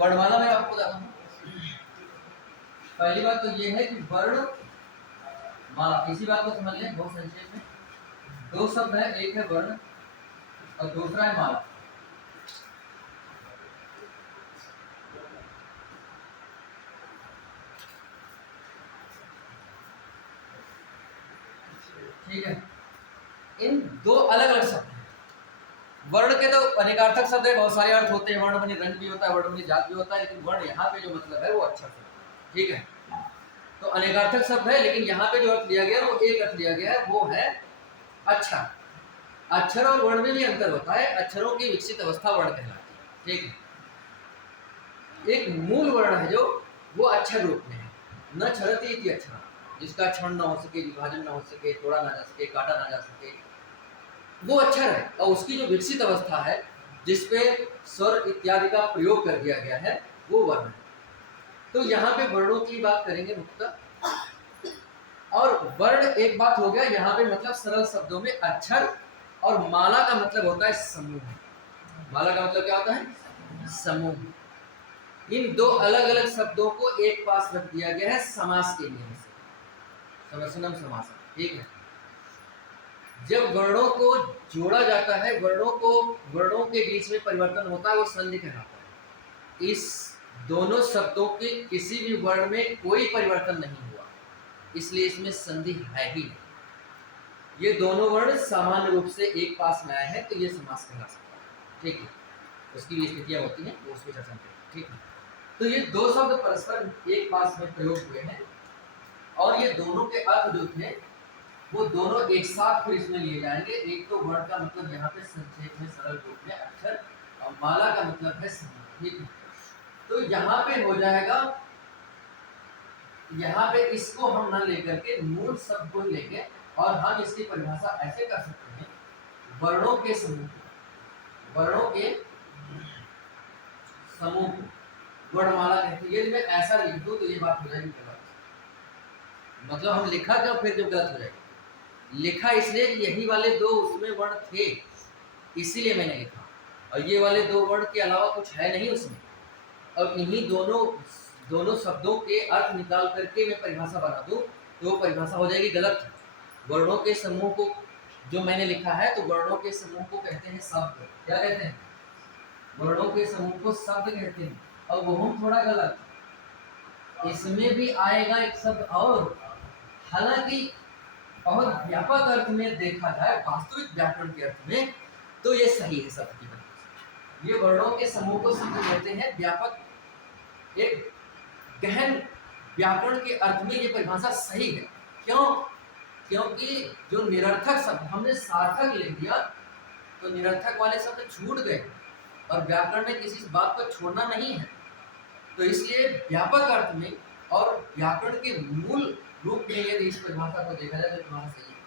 वर्णमाला में आपको बताता हूँ। पहली बात तो ये है कि वर्ण माला, इसी बात को समझ लें बहुत संक्षेप में। दो शब्द है, एक है वर्ण और दूसरा है माला। ठीक है, इन दो अलग अलग शब्द हैं। वर्ण के तो अनेकार्थक शब्द है, बहुत सारे अर्थ होते हैं। वर्ण बनी रंग भी होता है, वर्ण बनी जात भी होता है, लेकिन वर्ण यहाँ पे जो मतलब है वो अक्षर से। ठीक है, तो अनेकार्थक शब्द है, लेकिन यहाँ पे जो अर्थ लिया गया वो एक अर्थ लिया गया है, वो है अक्षर। अक्षर और वर्ण में भी अंतर होता है। अक्षरों की विकसित अवस्था वर्ण कहलाती है। ठीक है, एक मूल वर्ण है जो वो अक्षर रूप में है, न छरति इति अक्षर, जिसका क्षरण न हो सके, विभाजन न हो सके, तोड़ा ना जा सके, काटा ना जा सके, वो अक्षर है। और उसकी जो विकसित अवस्था है जिसपे स्वर इत्यादि का प्रयोग कर दिया गया है वो वर्ण है। तो यहाँ पे वर्णों की बात करेंगे मुख्यतः। और वर्ण एक बात हो गया, यहाँ पे मतलब सरल शब्दों में अक्षर, और माला का मतलब होता है समूह। माला का मतलब क्या होता है? समूह। इन दो अलग अलग शब्दों को एक पास रख दिया गया है समास के नियम से, समसनम समास। ठीक है, जब वर्णों को जोड़ा जाता है, वर्णों के बीच में परिवर्तन होता है, वो संधि कहलाता है। इस दोनों शब्दों के किसी भी वर्ण में कोई परिवर्तन नहीं हुआ, इसलिए इसमें संधि है ही। ये दोनों वर्ण सामान्य रूप से एक पास में आए हैं, तो ये समास कहला सकता है। ठीक है, उसकी भी स्थितियां होती हैं, वो उसको चर्चा करेंगे। ठीक है, तो ये दो शब्द परस्पर एक पास में प्रयोग हुए हैं, और ये दोनों के अर्थ जो थे वो दोनों एक साथ फिर इसमें लिए जाएंगे। एक तो वर्ण का मतलब यहाँ पे संक्षेप में सरल रूप में अक्षर, और माला का मतलब है समूह। ठीक है, तो यहाँ पे हो जाएगा, यहाँ पे इसको हम न लेकर के मूल शब्द को लेंगे, और हम इसकी परिभाषा ऐसे कर सकते हैं, वर्णों के समूह, वर्णों के समूह वर्णमाला कहते हैं। यदि मैं ऐसा लिख दूं तो ये बात हो जाएगी गलत, मतलब हम लिखा क्या फिर जब गलत हो जाएगी। लिखा इसलिए कि यही वाले दो उसमें वर्ण थे, इसीलिए मैंने लिखा, और ये वाले दो वर्ण के अलावा कुछ है नहीं उसमें। और इन्हीं दोनों शब्दों के अर्थ निकाल करके मैं परिभाषा बना दूं तो वो परिभाषा हो जाएगी गलत। वर्णों के समूह को जो मैंने लिखा है, तो वर्णों के समूह को कहते हैं शब्द। क्या कहते हैं? वर्णों के समूह को शब्द कहते हैं। और वो हम थोड़ा गलत, इसमें भी आएगा एक शब्द और, हालांकि बहुत व्यापक अर्थ में देखा जाए, वास्तविक व्याकरण के अर्थ में, तो ये सही है शब्द की बात। ये वर्णों के समूह को शब्द कहते हैं। व्यापक एक गहन व्याकरण के अर्थ में ये परिभाषा सही है। क्यों? क्योंकि जो निरर्थक शब्द हमने सार्थक लिख दिया, तो निरर्थक वाले शब्द छूट गए, और व्याकरण में किसी बात को छोड़ना नहीं है। तो इसलिए व्यापक अर्थ में और व्याकरण के मूल रूप में यदि इस परिभाषा को देखा जाए तो परिभाषा सही है।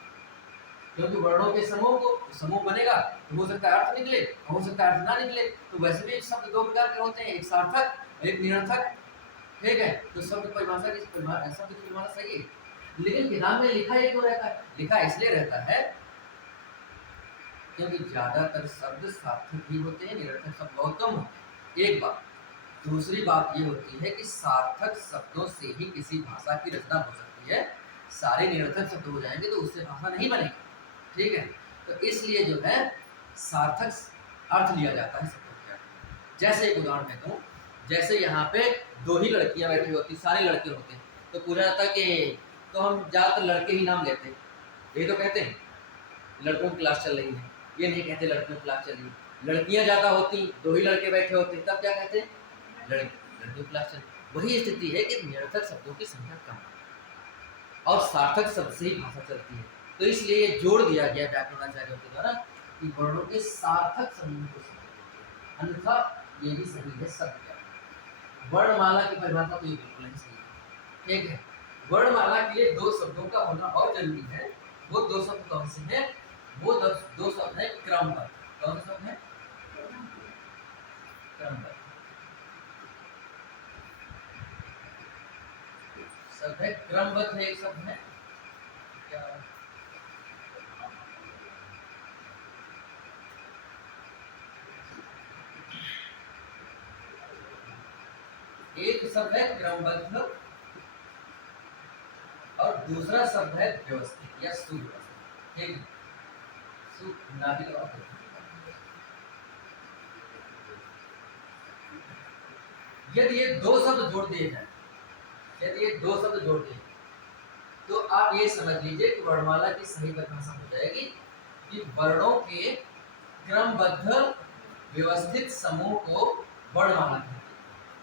क्योंकि वर्णों के समूह को समूह बनेगा तो हो सकता है अर्थ निकले, हो सकता है अर्थ ना निकले। तो वैसे भी शब्द दो प्रकार के होते हैं, एक सार्थक एक निरर्थक। ठीक है, तो शब्द परिभाषा की परिभाषा सही है, लेकिन किताब में लिखा ये क्यों रहता है? लिखा इसलिए रहता है क्योंकि ज्यादातर शब्द सार्थक ही होते हैं, निरर्थक शब्द बहुत कम होते हैं। एक बात। दूसरी बात ये होती है कि सार्थक शब्दों से ही किसी भाषा की रचना हो सकती है। सारे निरर्थक शब्द हो जाएंगे तो उससे भाषा नहीं बनेगी। ठीक है, तो इसलिए जो है सार्थक अर्थ लिया जाता है शब्दों के। जैसे एक उदाहरण देता हूँ, जैसे यहाँ पे दो ही लड़कियाँ बैठी होती, सारे लड़के होते हैं, तो पूछा जाता कि तो हम ज़्यादातर लड़के ही नाम लेते हैं, यही तो कहते हैं लड़कों की क्लास चल रही है, ये नहीं कहते लड़कियों की क्लास चल रही है। लड़कियाँ ज़्यादा होती, दो ही लड़के बैठे होते, तब क्या कहते हैं? लड़कियों की क्लास चल रही। वही स्थिति है कि निरर्थक शब्दों की संख्या कम और सार्थक शब्द से ही भाषा चलती है। तो इसलिए ये जोड़ दिया गया व्याकरणाचार्यों के द्वारा कि वर्णों के सार्थक समूह को, अन्यथा ये भी सही है शब्द। वर्णमाला की परिभाषा तो ये बिल्कुल नहीं सही है। ठीक है, वर्णमाला के लिए दो शब्दों का होना और जरूरी है। वो दो शब्द कौन से हैं? वो दो शब्द है क्रमबद्ध। कौन सा शब्द है? क्रमबद्ध शब्द है, क्रमबद्ध है एक शब्द है। क्या एक शब्द है क्रमबद्ध और दूसरा शब्द है व्यवस्थित या सुव्यवस्थित। ठीक है, सुनाबिल और यदि ये दो शब्द जोड़ दिए जाए, यदि ये दो शब्द जोड़ दिए तो आप ये समझ लीजिए कि वर्णमाला की सही परिभाषा हो जाएगी कि वर्णों के क्रमबद्ध व्यवस्थित समूह को वर्णमाला कहते हैं।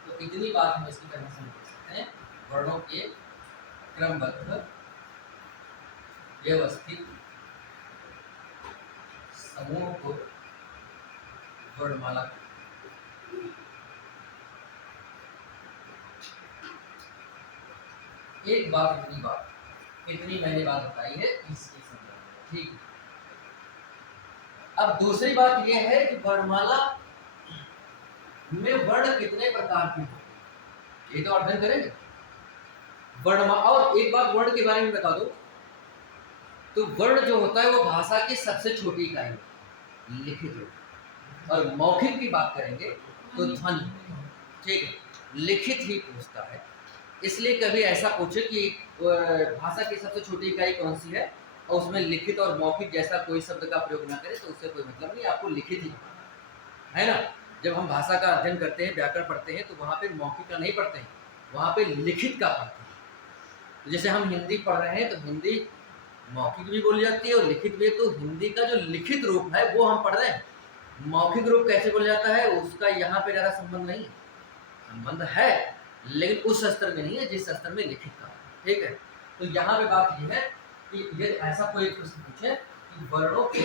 तो इतनी बात हम इसकी परिभाषा में कह सकते हैं, वर्णों के क्रमबद्ध व्यवस्थित समूह को वर्णमाला। एक बात, इतनी मैंने बात बताई है इसकी संदर्भ में। ठीक, अब दूसरी बात यह है कि वर्णमाला में वर्ण कितने प्रकार के होते हैं, ये तो अध्ययन करेंगे वर्णमाला। और एक बात वर्ण के बारे में बता दो, तो वर्ण जो होता है वो भाषा की सबसे छोटी इकाई लिखित रूप, और मौखिक की बात करेंगे तो ध्वनि। ठीक है, लिखित ही पूछता है, इसलिए कभी ऐसा पूछे कि भाषा की सबसे छोटी इकाई कौन सी है और उसमें लिखित और मौखिक जैसा कोई शब्द का प्रयोग ना करे तो उससे कोई मतलब नहीं, आपको लिखित ही है ना। जब हम भाषा का अध्ययन करते हैं, व्याकरण पढ़ते हैं, तो वहाँ पे मौखिक का नहीं पढ़ते हैं, वहाँ पे लिखित का पढ़ते हैं। तो जैसे हम हिंदी पढ़ रहे हैं तो हिंदी मौखिक भी बोली जाती है और लिखित भी, तो हिंदी का जो लिखित रूप है वो हम पढ़ रहे हैं। मौखिक रूप कैसे बोला जाता है उसका यहाँ पे ज़्यादा संबंध नहीं है, संबंध है लेकिन उस स्तर में नहीं है जिस स्तर में लिखित का। ठीक है, तो यहाँ पे बात ये है कि ये ऐसा कोई प्रश्न पूछे कि वर्णों के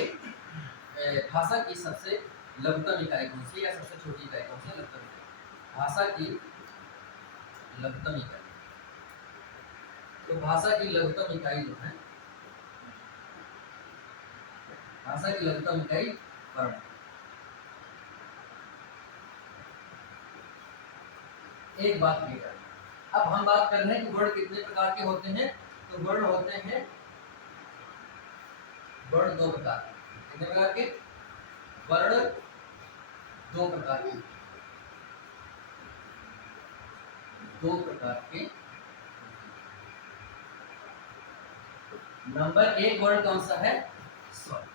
भाषा की सबसे लघुतम इकाई कौन सी या सबसे छोटी इकाई कौन सी, लघुतम इकाई, भाषा की लघुतम इकाई। तो भाषा की लघुतम इकाई जो है, भाषा की लघुतम इकाई वर्ण। एक बात ये कर, अब हम बात कर रहे हैं कि वर्ण कितने प्रकार के होते हैं। तो वर्ण होते हैं, वर्ण दो प्रकार के। कितने प्रकार के? वर्ण दो प्रकार के, दो प्रकार के। नंबर एक वर्ण कौन सा है? स्वर,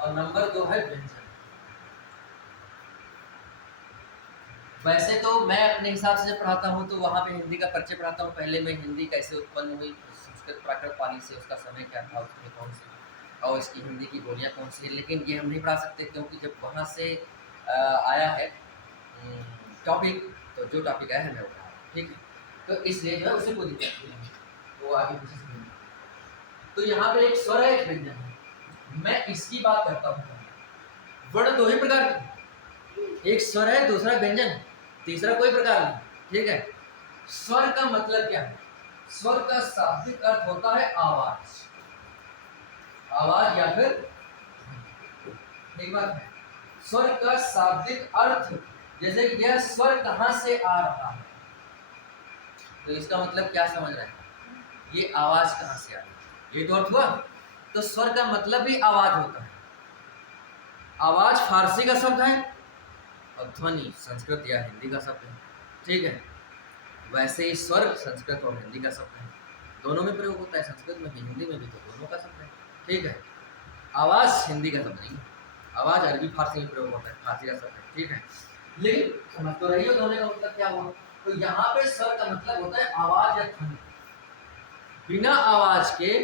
और नंबर दो है व्यंजन। वैसे तो मैं अपने हिसाब से जब पढ़ाता हूँ तो वहाँ पे हिंदी का परिचय पढ़ाता हूँ, पहले मैं हिंदी कैसे उत्पन्न हुई, संस्कृत प्राकृत पाली से, उसका समय क्या था, उसमें कौन सी और इसकी हिंदी की बोलियाँ कौन सी है। लेकिन ये हम नहीं पढ़ा सकते क्योंकि जब वहाँ से आया है टॉपिक, तो जो टॉपिक आया है मैं उठा, ठीक है, तो इसलिए जो है उसे कोई दिक्कत नहीं है, वो आगे पीछे से। तो यहाँ पे एक स्वर है, एक व्यंजन है, मैं इसकी बात करता हूँ। वर्ण दो ही प्रकार के, एक स्वर है, दूसरा व्यंजन है, तीसरा कोई प्रकार नहीं। ठीक है, स्वर का मतलब क्या है? स्वर का शाब्दिक अर्थ होता है आवाज, आवाज या फिर एक बात है, स्वर का शाब्दिक अर्थ, जैसे कि यह स्वर कहां से आ रहा है, तो इसका मतलब क्या समझ रहे हैं, ये आवाज कहां से आ रही है, ये तो अर्थ हुआ। तो स्वर का मतलब भी आवाज होता है। आवाज फारसी का शब्द है और ध्वनि संस्कृत या हिंदी का शब्द है। ठीक है, वैसे ही स्वर संस्कृत और हिंदी का शब्द है, दोनों में प्रयोग होता है, संस्कृत में भी हिंदी में भी, तो दोनों का शब्द है। ठीक है, आवाज हिंदी का शब्द नहीं है, आवाज अरबी फारसी में प्रयोग होता है, फारसी का शब्द है। ठीक है, लेकिन समझ तो रही हो दोनों का मतलब क्या हुआ। तो यहाँ पे स्वर का मतलब होता है आवाज या ध्वनि। बिना आवाज के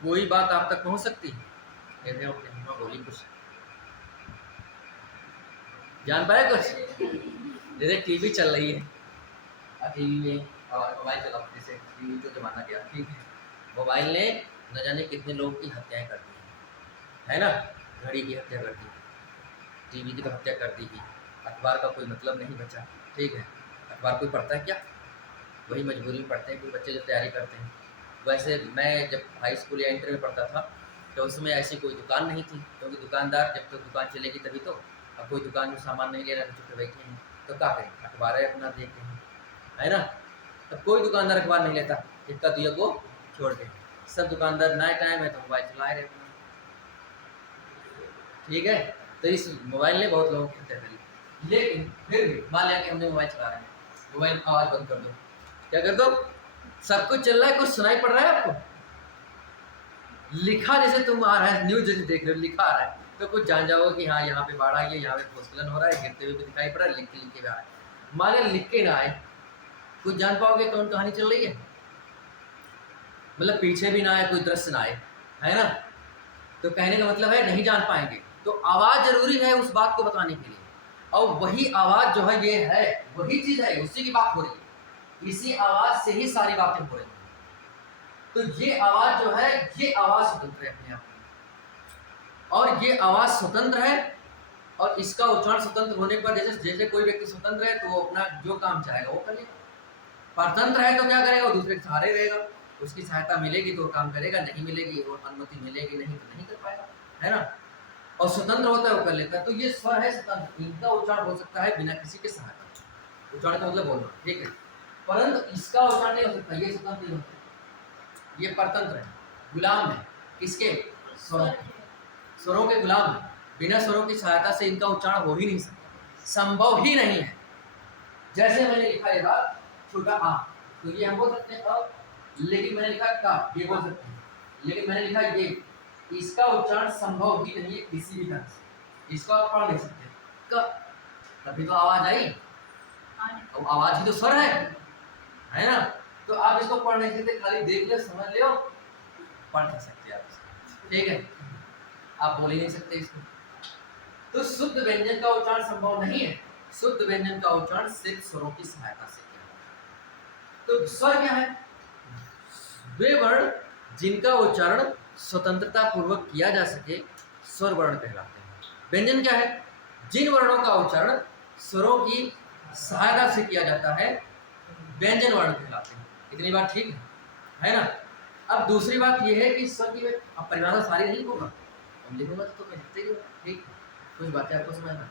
कोई बात आप तक पहुंच सकती है? बोली कुछ जान पाए कुछ? जैसे टीवी चल रही है, टीवी में और मोबाइल चला, जैसे टीवी तो जमाना गया, ठीक है, मोबाइल ने न जाने कितने लोगों की हत्याएं कर दी है ना, घड़ी की हत्या कर दी, टीवी की तो हत्या कर दी ही, अखबार का कोई मतलब नहीं बचा। ठीक है, अखबार कोई पढ़ता है क्या? वही मजबूरी में पढ़ते हैं, कोई बच्चे जो तैयारी करते हैं। वैसे मैं जब हाई स्कूल या इंटर में पढ़ता था तो उसमें ऐसी कोई दुकान नहीं थी, क्योंकि दुकानदार जब तक दुकान चलेगी तभी तो, अब कोई दुकान में सामान नहीं ले रहा, चुप बैठे हैं, तो क्या करें, अखबार अपना देखे हैं, है ना। अब कोई दुकानदार अखबार नहीं लेता, इतना दिया को छोड़ दे, सब दुकानदार ना टाइम है तो मोबाइल चला रहे अपना। ठीक है, तो इस मोबाइल ने बहुत लोगों की हत्या करी। लेकिन फिर भी मान लिया कि हमने मोबाइल चला रहे हैं, मोबाइल आवाज बंद कर दो, क्या कर दो, सब कुछ चल रहा है, कुछ सुनाई पड़ रहा है आपको? लिखा जैसे तुम आ रहा है, न्यूज जैसे देख रहे हो, लिखा आ रहा है तो कुछ जान जाओगे कि हाँ यहाँ पे बाढ़ आई है, यहाँ पे भूस्खलन हो रहा है, गिरते हुए भी दिखाई पड़ रहा है, लिख के भी आ रहा है। मान लिया लिख के ना आए, कुछ जान पाओगे कौन कहानी चल रही है? मतलब पीछे भी ना आए, कोई दृश्य ना आए, है ना? तो कहने का मतलब है नहीं जान पाएंगे। तो आवाज जरूरी है उस बात को बताने के लिए, और वही आवाज जो है ये है, वही चीज है, उसी की बात हो रही है, इसी आवाज से ही सारी बातें हो रही हैं। तो ये आवाज जो है, ये आवाज स्वतंत्र है अपने आप में, और ये आवाज स्वतंत्र है, और इसका उच्चारण स्वतंत्र होने पर जैसे जैसे कोई व्यक्ति स्वतंत्र है तो वो अपना जो काम चाहेगा वो कर लेगा। परतंत्र है तो क्या करेगा, वो दूसरे के सहारे रहेगा, उसकी सहायता मिलेगी तो काम करेगा, नहीं मिलेगी और अनुमति मिलेगी नहीं तो नहीं कर पाएगा, है ना? और स्वतंत्र होता है वो कर लेता है। तो ये स्वर है स्वतंत्र, इनका उच्चारण हो सकता है बिना किसी के सहायता, उच्चारण का मतलब बोलना, ठीक है, परंतु इसका उच्चारण नहीं हो सकता, ये स्वतंत्र नहीं होता, ये परतंत्र है, गुलाम है, किसके? स्वरों, स्वरों के गुलाम है, बिना स्वरों की सहायता से इनका उच्चारण हो ही नहीं सकता, संभव ही नहीं है। जैसे मैंने लिखा ये बात छोटा आ, तो ये हम बोल सकते हैं अ, लेकिन मैंने लिखा का, ये बोल सकते हैं, लेकिन मैंने लिखा ये, इसका उच्चारण संभव ही नहीं है किसी भी तरह से, इसको आप पढ़ नहीं सकते क, तभी तो आवाज आई, अब आवाज ही तो स्वर है ना? तो आप इसको पढ़ नहीं सकते, खाली देख लो, समझ लो, पढ़ नहीं सकते आप इसको, ठीक है, आप बोल ही नहीं सकते इसको। तो शुद्ध व्यंजन का उच्चारण संभव नहीं है, शुद्ध व्यंजन का उच्चारण सिर्फ स्वरों की सहायता से किया जाता है। तो स्वर क्या है? वे वर्ण जिनका उच्चारण स्वतंत्रता पूर्वक किया जा सके स्वर वर्ण कहलाते हैं। व्यंजन क्या है? जिन वर्णों का उच्चारण स्वरों की सहायता से किया जाता है व्यंजन वर्ण कहलाते हैं। इतनी बात ठीक है ना? अब दूसरी बात यह है कि स्वर की अब परिभाषा सारी नहीं लिखूंगा, अब लिखूंगा तो मैं लिखते ही ठीक, कुछ बातें आपको समझना,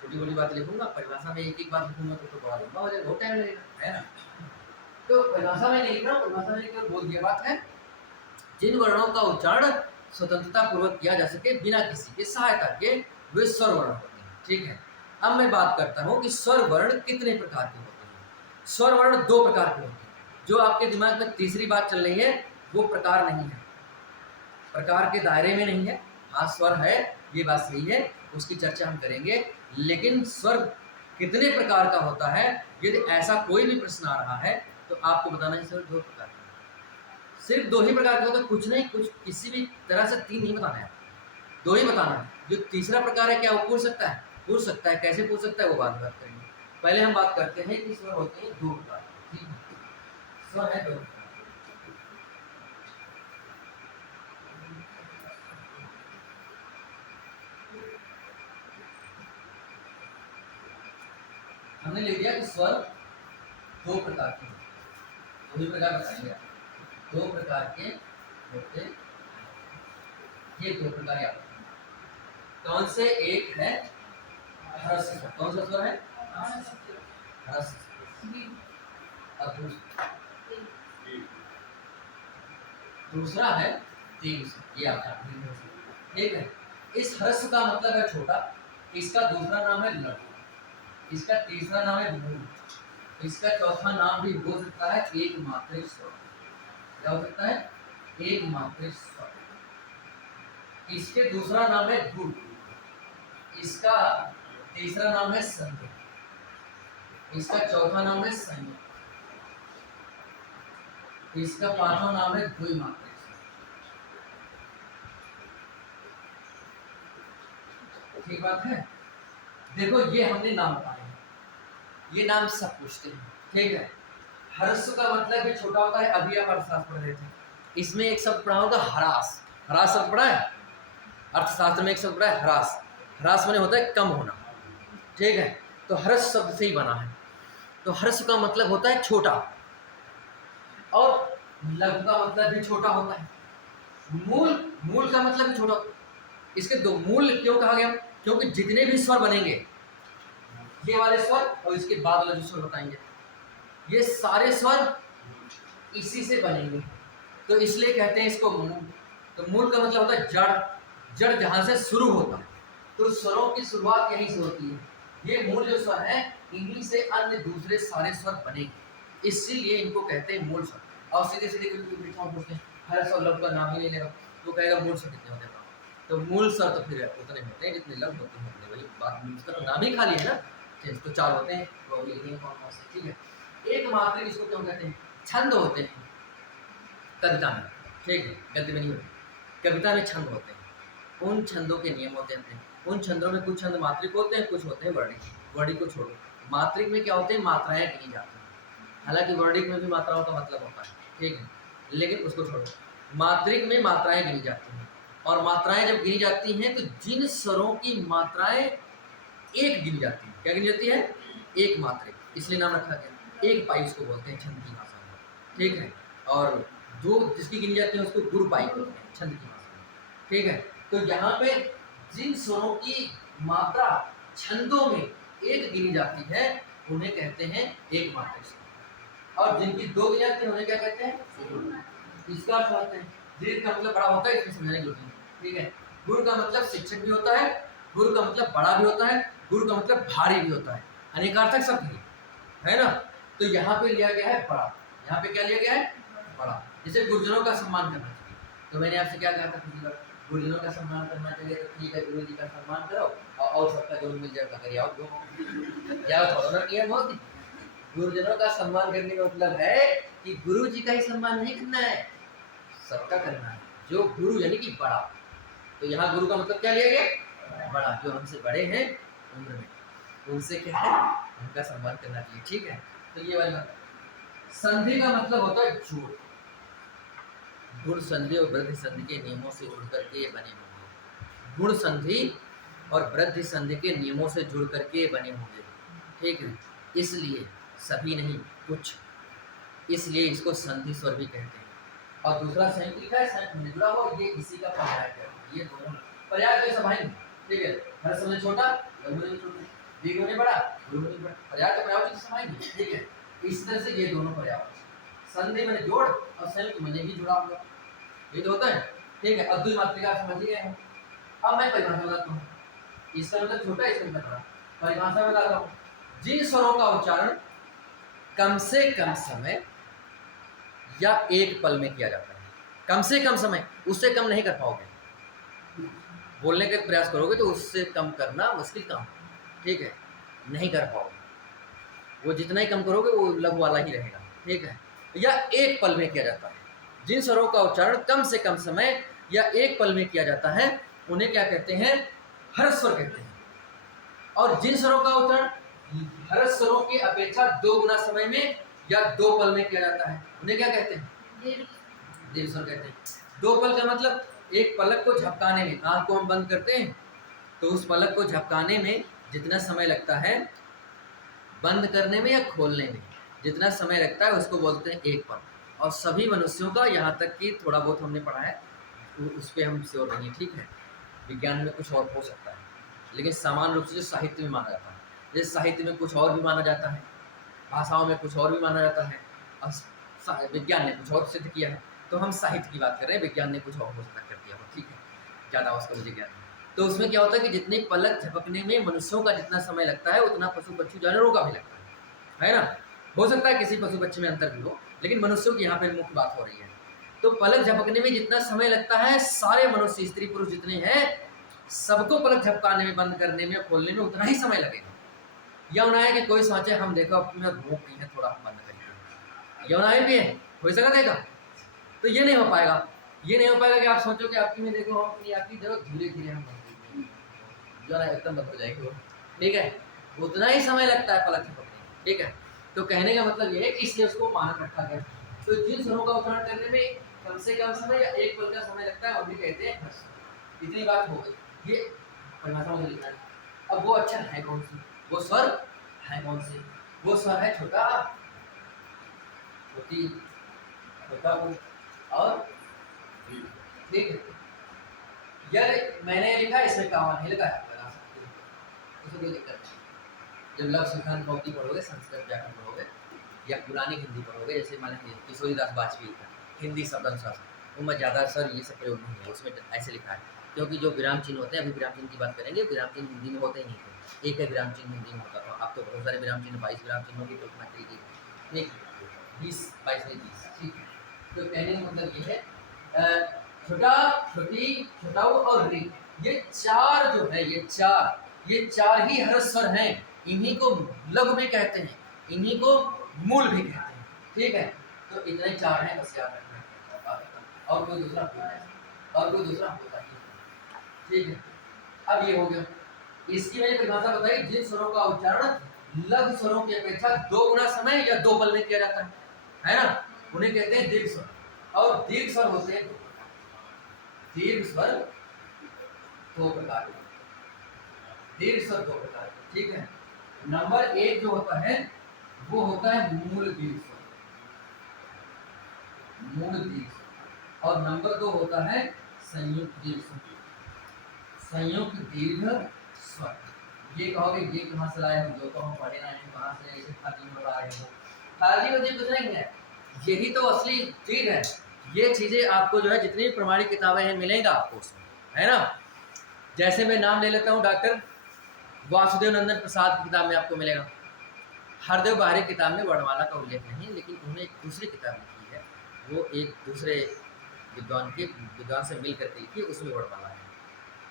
छोटी बड़ी बात लिखूंगा, परिभाषा में एक एक बात लिखूंगा तो बड़ा लंबा हो जाएगा, बहुत टाइम लगेगा, है ना? तो परिभाषा में नहीं लिख रहा हूँ, परिभाषा में केवल बोल दिया बात है, जिन वर्णों का उच्चारण स्वतंत्रता पूर्वक किया जा सके बिना किसी के सहायता के वे स्वर वर्ण होते हैं, ठीक है। अब मैं बात करता हूँ कि स्वर वर्ण कितने प्रकार के होते हैं। स्वर वर्ण दो प्रकार के होते हैं। जो आपके दिमाग में तीसरी बात चल रही है वो प्रकार नहीं है, प्रकार के दायरे में नहीं है। हाँ स्वर है, ये बात सही है, उसकी चर्चा हम करेंगे, लेकिन स्वर कितने प्रकार का होता है, यदि ऐसा कोई भी प्रश्न आ रहा है तो आपको बताना है सर दो प्रकार के, सिर्फ दो ही प्रकार के होते हैं, कुछ नहीं, कुछ किसी भी तरह से तीन नहीं बताना है, दो ही बताना है। जो तीसरा प्रकार है क्या वो पूछ सकता है? पूछ सकता है, कैसे पूछ सकता है वो बात करेंगे। पहले हम बात करते हैं कि स्वर होते हैं दो प्रकार, ठीक है, स्वर है दो प्रकार। हमने ले लिया कि स्वर दो प्रकार के, दो ही प्रकार बताएंगे, दो प्रकार के होते, ये दो प्रकार याद रखना। कौन से? एक है ह्रस्व स्वर, कौन सा स्वर है? ह्रस्व, और दूसरा है दीर्घ स्वर, ये आता है, ठीक है। इस ह्रस्व का मतलब है छोटा, इसका दूसरा नाम है लघु, इसका तीसरा नाम है मूल, इसका चौथा नाम भी हो सकता है एक मात्रिक स्वर। क्या हो सकता है? एक मात्रिक स्वर। इसके दूसरा नाम है ध्रुव, इसका तीसरा नाम है संज्ञा, इसका चौथा नाम है संज्ञा, इसका पांचवा नाम है द्विमात्रिक स्वर। ठीक बात है। देखो ये हमने नाम बताए हैं, ये नाम सब पूछते हैं, ठीक है। ह्रस्व का मतलब भी छोटा होता है, अभी आप अर्थशास्त्र पढ़ रहे थे, इसमें एक शब्द पढ़ा होगा ह्रास, ह्रास शब्द पढ़ा है, अर्थशास्त्र में एक शब्द पढ़ा है ह्रास, ह्रास माने होता है कम होना, ठीक है। तो ह्रस्व शब्द से ही बना है, तो ह्रस्व का मतलब होता है छोटा, और लघु का मतलब भी छोटा होता है। मूल, मूल का मतलब भी छोटा, इसके दो मूल क्यों कहा गया? क्योंकि जितने भी स्वर बनेंगे, ये वाले स्वर और इसके बाद वाले जो स्वर बताएंगे, ये सारे स्वर इसी से बनेंगे, तो इसलिए कहते हैं इसको मूल। तो मूल का मतलब होता है जड़, जड़ जहाँ से शुरू होता है, तो स्वरों की शुरुआत यहीं से होती है, ये मूल जो स्वर है इन्हीं से अन्य दूसरे सारे स्वर बनेंगे, इसीलिए इनको कहते हैं मूल स्वर। और सीधे सीधे पूछते हैं हर स्वर लघु का नाम ही नहीं लेगा, तो कहेगा मूल स्वर कितने होते हैं? तो मूल स्वर तो फिर उतने होते हैं जितने लघु होते हैं, वही बात, उसका तो नाम ही खाली है ना, तो 4 होते हैं, तो लिखेंगे कौन कौन से, ठीक है। एक मात्रिक इसको क्यों कहते हैं? छंद होते हैं कविता में, ठीक है, गद्य में नहीं होते, कविता में छंद होते हैं, उन छंदों के नियम होते हैं। उन छंदों में कुछ छंद मात्रिक होते हैं, कुछ होते हैं वर्णिक। वर्णिक को छोड़ो, मात्रिक में क्या होते हैं? मात्राएं गिनी जाती हैं। हालांकि वर्णिक में भी मात्राओं का मतलब होता है, ठीक है, लेकिन उसको छोड़ो। मात्रिक में मात्राएं गिनी जाती हैं, और मात्राएं जब गिनी जाती हैं तो जिन स्वरों की मात्राएं एक गिनी जाती है, क्या गिनी जाती है? एक मात्रिक, इसलिए नाम रखा गया। एक पाई उसको बोलते हैं छंद की भाषा में, ठीक है। और जो जिसकी गिनी जाती है उसको गुरु पाई बोलते हैं छंद की भाषा में, ठीक है। तो यहाँ पे जिन स्वरों की मात्रा छंदों में एक गिनी जाती है उन्हें कहते हैं एक मात्रिक स्वर, और जिनकी 2 गिनी जाती है उन्हें क्या कहते हैं? इसका अर्थ होता है दीर्घ का मतलब बड़ा होता है, इसमें समझने की जरूरत नहीं, ठीक है। गुरु का मतलब शिक्षक भी होता है, गुरु का मतलब बड़ा भी होता है, गुरु का मतलब भारी भी होता है, अनेकार्थक शब्द है ना। तो यहाँ पे लिया गया है बड़ा, यहाँ पे क्या लिया गया है? बड़ा। जैसे गुरुजनों का सम्मान करना चाहिए, तो मैंने आपसे क्या कहा था पिछली बार? गुरुजनों का सम्मान करना चाहिए, तो ठीक है गुरु जी का सम्मान करो, और सबका जो मिल जाएगा करिए आओ, क्या थोड़ा नियम होती। गुरुजनों का सम्मान करने का मतलब है कि गुरु जी का ही सम्मान नहीं करना है, सबका करना है, जो गुरु यानी कि बड़ा। तो यहाँ गुरु का मतलब क्या लिया गया? बड़ा, जो हमसे बड़े हैं उम्र में, उनसे क्या है? उनका सम्मान करना चाहिए, ठीक है। तो ये वाला संधि का मतलब होता है जोड़। गुण संधि और वृद्धि संधि के नियमों से जुड़ करके ये बने होंगे। गुण संधि और वृद्धि संधि के नियमों से जुड़ करके ये बने होंगे, ठीक है। इसलिए सभी नहीं, कुछ, इसलिए इसको संधि स्वर भी कहते हैं। और दूसरा संयुक्त लिखा है, संयुक्त में जुड़ा हो, ये इसी का पर्याय है। ये दोनों पर्याय तो सब हैं, ठीक है। हर समय छोटा, लघु में छोटा, दीर्घ में बड़ा, गुरु में बड़ा, पर्याय तो पर्याय तो सब हैं, ठीक है। इस तरह से ये दोनों पर्याय, संधि में जोड़ और संयुक्त में भी जुड़ा हुआ, ये तो होता है, ठीक है। अब द्वि मात्रिका समझ गए हैं। अब मैं परिभाषा बताता हूँ, इसका मतलब छोटा, इसका मतलब बड़ा। परिभाषा बताता हूँ, जिन स्वरों का उच्चारण कम से कम समय या एक पल में किया जाता है, कम से कम समय, उससे कम नहीं कर पाओगे, बोलने का प्रयास करोगे तो उससे कम करना मुश्किल काम, ठीक है, नहीं कर पाओगे, वो जितना ही कम करोगे वो लघु वाला ही रहेगा, ठीक है। या एक पल में किया जाता है, जिन स्वरों का उच्चारण कम से कम समय या एक पल में किया जाता है उन्हें क्या कहते हैं? हर्ष स्वर कहते हैं। और जिन स्वरों का उच्चारण हर्ष स्वरों की अपेक्षा 2 गुना समय में या 2 पल में किया जाता है उन्हें क्या कहते हैं? दीर्घ स्वर कहते हैं। 2 पल का मतलब एक पलक को झपकाने में, आंख को हम बंद करते हैं तो उस पलक को झपकाने में जितना समय लगता है, बंद करने में या खोलने में जितना समय लगता है उसको बोलते हैं एक पल। और सभी मनुष्यों का, यहाँ तक कि थोड़ा बहुत हमने पढ़ा है उस पर हम श्योर नहीं, ठीक है। विज्ञान में कुछ और हो सकता है, लेकिन सामान्य रूप से जो साहित्य में माना जाता है, जैसे साहित्य में कुछ और भी माना जाता है, भाषाओं में कुछ और भी माना जाता है, और विज्ञान ने कुछ और सिद्ध किया है, तो हम साहित्य की बात कर रहे हैं, विज्ञान ने कुछ और हो सकता कर दिया हो, ठीक है, ज़्यादा उसका मुझे ज्ञान है। तो उसमें क्या होता है कि जितनी पलक झपकने में मनुष्यों का जितना समय लगता है उतना पशु पक्षी जानवरों का भी लगता है ना। हो सकता है किसी पशु पक्षी में अंतर भी हो, लेकिन मनुष्यों की यहाँ पे मुख्य बात हो रही है। तो पलक झपकने में जितना समय लगता है, सारे मनुष्य स्त्री पुरुष जितने हैं सबको पलक झपकाने में, बंद करने में, खोलने में उतना ही समय लगेगा। यह ना है कि कोई सोचे हम देखो अपने भूख नहीं है थोड़ा हम बंद करेंगे, यह ना है भी है, हो सका देगा, तो ये नहीं हो पाएगा। ये नहीं हो पाएगा कि आप सोचो कि आपकी में देखो हम अपनी आपकी जरूरत धीरे धीरे हम जो है एकदम बंद हो जाएगी वो, ठीक है, उतना ही समय लगता है पलक झपकने, ठीक है। तो कहने का मतलब ये है कि इसलिए उसको मानक रखा गया। तो जिन स्वरों का उच्चारण करने में कम से कम समय या एक पल का समय लगता है उन्हें कहते हैं हर्ष। इतनी बात हो गई, ये परिभाषा में लिखा है। अब वो अक्षर है कौन सी, वो स्वर है कौन से? वो स्वर है छोटा, छोटी, छोटा और ठीक है। यार मैंने लिखा इसमें काम नहीं लगा, लगा सकते हो, उसमें कोई दिक्कत नहीं। जब लक्ष्य सिद्धांत भौतिक पढ़ोगे, संस्कृत व्याकरण पढ़ोगे या पुरानी हिंदी पढ़ोगे, जैसे मान लीजिए किशोरीदास वाजपेयी का हिंदी शब्द अनुशासन, उनमें ज़्यादा सर ये सब प्रयोग नहीं है, उसमें ऐसे लिखा है, क्योंकि जो विराम चिन्ह होते हैं, अभी विराम चिन्ह की बात करेंगे, विराम चिन्ह हिंदी में होते ही नहीं थे, एक है विराम चिन्ह हिंदी में होता था, अब तो बहुत सारे विराम चिन्ह, 22 विराम चिन्हों की कल्पना कीजिए, ठीक, 20 22 नहीं 20, ठीक है। तो कहने का मतलब ये है छोटा, छोटी, छोटाऊ और री, ये चार जो है, ये चार ही हर्ष स्वर हैं, इन्हीं को लघु भी कहते हैं, इन्हीं को मूल भी कहते हैं, ठीक है। तो इतने चार हैं, बस याद रखना है, और कोई दूसरा और कोई दूसरा होता ही नहीं, ठीक है। अब ये हो गया, इसकी मैंने परिभाषा बताई, जिन स्वरों का उच्चारण लघु स्वरों की अपेक्षा 2 गुना समय या 2 पल में किया जाता है ना, उन्हें कहते हैं दीर्घ स्वर। और दीर्घ स्वर होते हैं दीर्घ स्वर दो प्रकार के, दीर्घ स्वर दो प्रकार के, ठीक है। नंबर 1 जो होता है वो होता है मूल दीर्घ स्वर, मूल दीर्घ स्वर, और नंबर 2 होता है संयुक्त दीर्घ स्वर, संयुक्त दीर्घ स्वर। ये कहोगे ये कहाँ से लाए हो, जो तो हम पढ़े ना हैं, कहाँ से ऐसे खाली बता रहे हो, खाली मुझे कुछ नहीं है, यही तो असली चीज है। ये चीजें आपको जो है जितनी भी प्रमाणिक किताबें हैं मिलेगा आपको उसमें, है ना। जैसे मैं नाम ले लेता हूँ, डॉक्टर वासुदेव नंदन प्रसाद की किताब में आपको मिलेगा। हरदेव बाहरी किताब में वर्णमाला का उल्लेख नहीं, लेकिन उन्होंने एक दूसरी किताब लिखी है, वो एक दूसरे विद्वान से मिल करके लिखी, उसमें वर्णमाला है।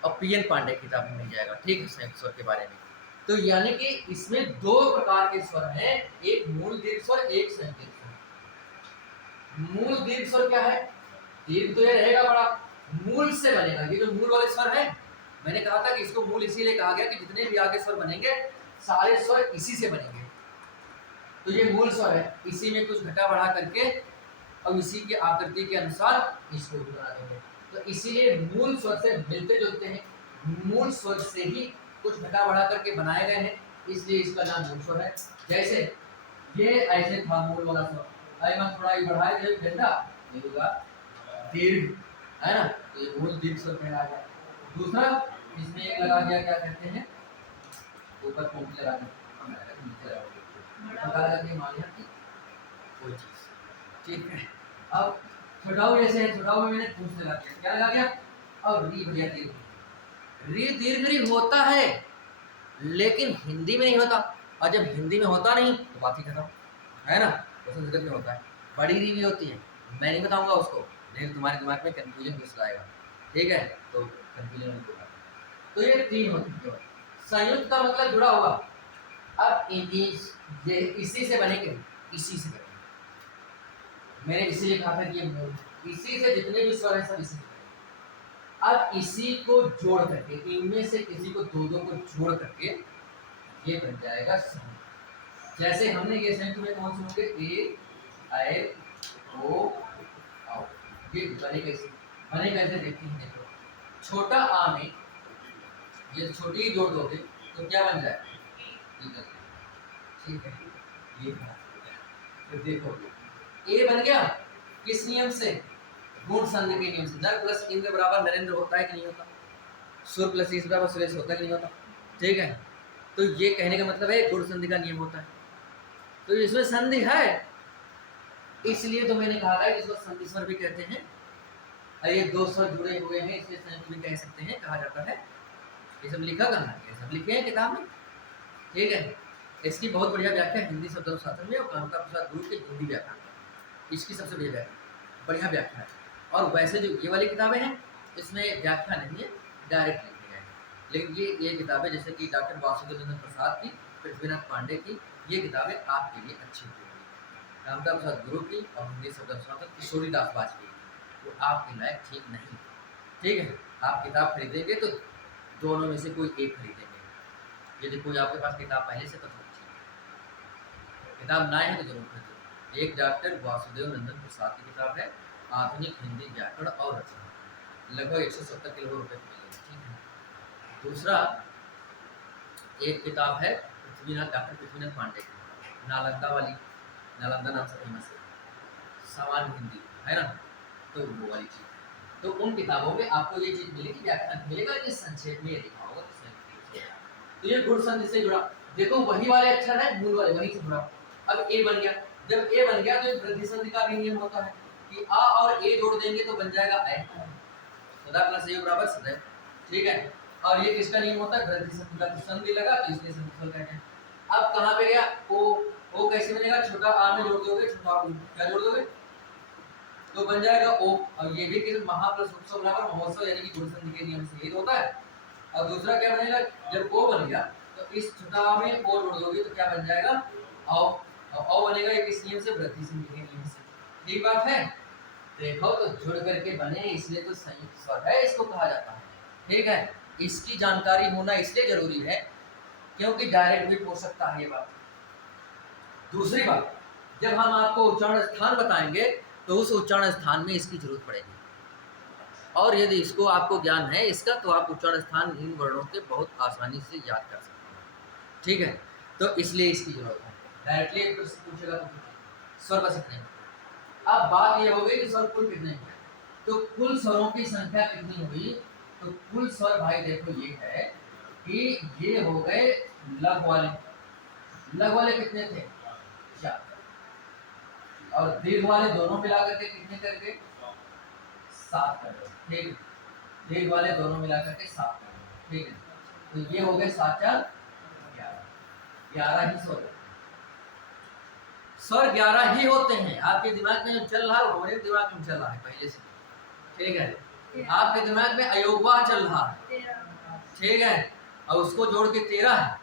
और पीएन पांडे की किताब में मिल जाएगा, ठीक है, संयुक्त स्वर के बारे में। तो यानी कि इसमें 2 प्रकार के स्वर हैं, एक मूल दीर्घ स्वर, एक संयुक्त दीर्घ स्वर। मूल दीर्घ स्वर क्या है, दीर्घ तो ये रहेगा बड़ा, मूल से बनेगा, ये जो मूल वाले स्वर है, मैंने कहा था कि इसको मूल इसीलिए कहा गया कि जितने भी आगे स्वर बनेंगे सारे स्वर इसी से बनेंगे। तो ये मूल स्वर है, इसी में कुछ घटा बढ़ा करके और इसी की आकृति के अनुसार इसको बना देंगे। तो इसीलिए मूल स्वर से मिलते जुलते हैं, मूल स्वर से ही कुछ घटा बढ़ा करके बनाए गए हैं, इसलिए इसका नाम मूल स्वर है। जैसे ये ऐसे था मूल वाला स्वर, अरे मैं थोड़ा बढ़ाए दे डंडा, ये होगा दीर्घ, है ना, तो ये मूल दीर्घ स्वर कहलाया गया। दूसरा इसमें एक लगा दिया, क्या कहते हैं, ऊपर पंक्ति लगा दी, नीचे लगा दी, मान लिया कि कोई चीज, ठीक है। अब छोटाऊ जैसे है, छोटाऊ में मैंने पूछ लगा दिया, क्या लगा दिया, अब री भैया दीर्घ, री दीर्घ री होता है लेकिन हिंदी में नहीं होता, और जब हिंदी में होता नहीं तो बात ही खत्म, है ना। तो संस्कृत में होता है, बड़ी री भी होती है, मैं नहीं बताऊंगा उसको, नहीं तुम्हारे दिमाग में कंफ्यूजन घुस जाएगा, ठीक है, तो कंफ्यूजन नहीं होगा। तो ये 3 होती है। संयुक्त का मतलब जुड़ा हुआ, अब ये इसी से बनेंगे, इसी से बनेंगे, मैंने इसीलिए कहा था कि ये इसी से जितने भी स्वर हैं सब इसी से। अब इसी को जोड़ करके, इनमें से किसी को 2-2 को जोड़ करके ये बन जाएगा संयुक्त। जैसे हमने ये संयुक्त में कौन से होंगे, ए आई ओ आओ, ये बने कैसे, बने कैसे देखते हैं, देखो छोटा आ में ये छोटी ही जोड़ दोगे तो क्या बन जाए, ठीक है, ये तो देखो ए बन गया किस नियम से, गुण संधि के नियम से। नर प्लस इंद्र बराबर नरेंद्र होता है कि नहीं होता, सुर प्लस ईश बराबर सुरेश होता है कि नहीं होता, ठीक है। तो ये कहने का मतलब है गुण संधि का नियम होता है, तो इसमें संधि है, इसलिए तो मैंने कहा था इसको संधि स्वर भी कहते हैं। और ये 2 स्वर जुड़े हुए हैं, इसलिए संयुक्त भी कह सकते हैं, कहा जाता है। ये सब लिखा कहाँ है, ये सब लिखे हैं किताब में, ठीक है। इसकी बहुत बढ़िया व्याख्या हिंदी शब्द शास्त्र में और कामता प्रसाद गुरु के हिंदी व्याख्या, इसकी सबसे बढ़िया व्याख्या है। और वैसे जो ये वाली किताबें हैं इसमें व्याख्या नहीं है, डायरेक्ट लिखे गए हैं, लेकिन ये किताबें जैसे कि डॉक्टर वासुदेव नंदन प्रसाद की, पृथ्वीनाथ पांडे की, ये किताबें आपके लिए अच्छी होगी। कामता प्रसाद गुरु की और हिंदी शब्द शास्त्र किशोरीदास वाजपेयी, वो आपके लायक ठीक नहीं, ठीक है। आप किताब खरीदेंगे तो दोनों में से कोई एक खरीदेंगे, यदि कोई आपके पास किताब पहले से तो किताब ना है तो जरूर खरीदें। एक डॉक्टर वासुदेव नंदन प्रसाद की किताब है, आधुनिक हिंदी व्याकरण और रचना, लगभग 170 किलो रुपए की मिलेगी, ठीक है। दूसरा एक किताब है डॉक्टर पृथ्वीनाथ पांडे की, नालंदा वाली, नालंदा नाम से फेमस है, सामान्य हिंदी, है ना, तो वो वाली चीज़। तो उन किताबों में आपको ये चीज़ मिलेगी, व्याख्यान मिलेगा, ये संक्षेप में लिखा होगा। तो ये गुण संधि से जुड़ा, देखो वही वाले अक्षर है, मूल वाले वही से जुड़ा। अब ए बन गया, जब ए बन गया तो वृद्धि संधि का भी नियम होता है कि आ और ए जोड़ देंगे तो बन जाएगा ए, सदा प्लस ए बराबर सदैव, ठीक है। और ये किसका नियम होता है? वृद्धि संधि का। तो संधि लगा तो इसलिए संधि स्वर कहते हैं। अब कहाँ पे गया? ओ कैसे बनेगा? छोटा आ में जोड़ दोगे छोटा ऊ, क्या जोड़ दोगे? तो बन जाएगा ओ। और ये भी किस महाप्लस उत्सव बराबर महोत्सव यानी कि गुण संधि के नियम से ये होता है। और दूसरा क्या बनेगा? जब ओ बन गया तो इस छोटा आ में ओ जोड़ दोगे तो क्या बन जाएगा? औ। औ बनेगा ये किस नियम से? वृद्धि संधि के नियम से। ठीक बात है? देखो तो जुड़ करके बने इसलिए तो संयुक्त स्वर है इसको कहा जाता है। ठीक है, इसकी जानकारी होना इसलिए जरूरी है क्योंकि डायरेक्ट भी पूछ सकता है ये बात। दूसरी बात, जब हम आपको उच्चारण स्थान बताएंगे तो उस उच्चारण स्थान में इसकी जरूरत पड़ेगी, और यदि इसको आपको ज्ञान है इसका तो आप उच्चारण स्थान इन वर्णों के बहुत आसानी से याद कर सकते हैं। ठीक है, तो इसलिए इसकी जरूरत है। डायरेक्टली एक प्रश्न पूछेगा तो स्वर बस इतने। अब बात ये हो गई कि स्वर कुल कितने हैं, तो कुल स्वरों की संख्या कितनी हुई? तो कुल स्वर भाई देखो ये है कि ये हो गए लघु वाले। लघु वाले कितने थे? 4। और दीर्घ वाले दोनों मिला करके कितने करके? 7 कर दो। ठीक, दीर्घ वाले दोनों मिला करके 7 कर दो। ठीक है, तो ये हो गए 7 4 11 ही स्वर। स्वर 11 ही होते हैं। आपके दिमाग में जो चल रहा है वो हमारे दिमाग में चल रहा है पहले से। ठीक है, आपके दिमाग में अयोगवाह चल रहा है। ठीक है, और उसको जोड़ के 13 है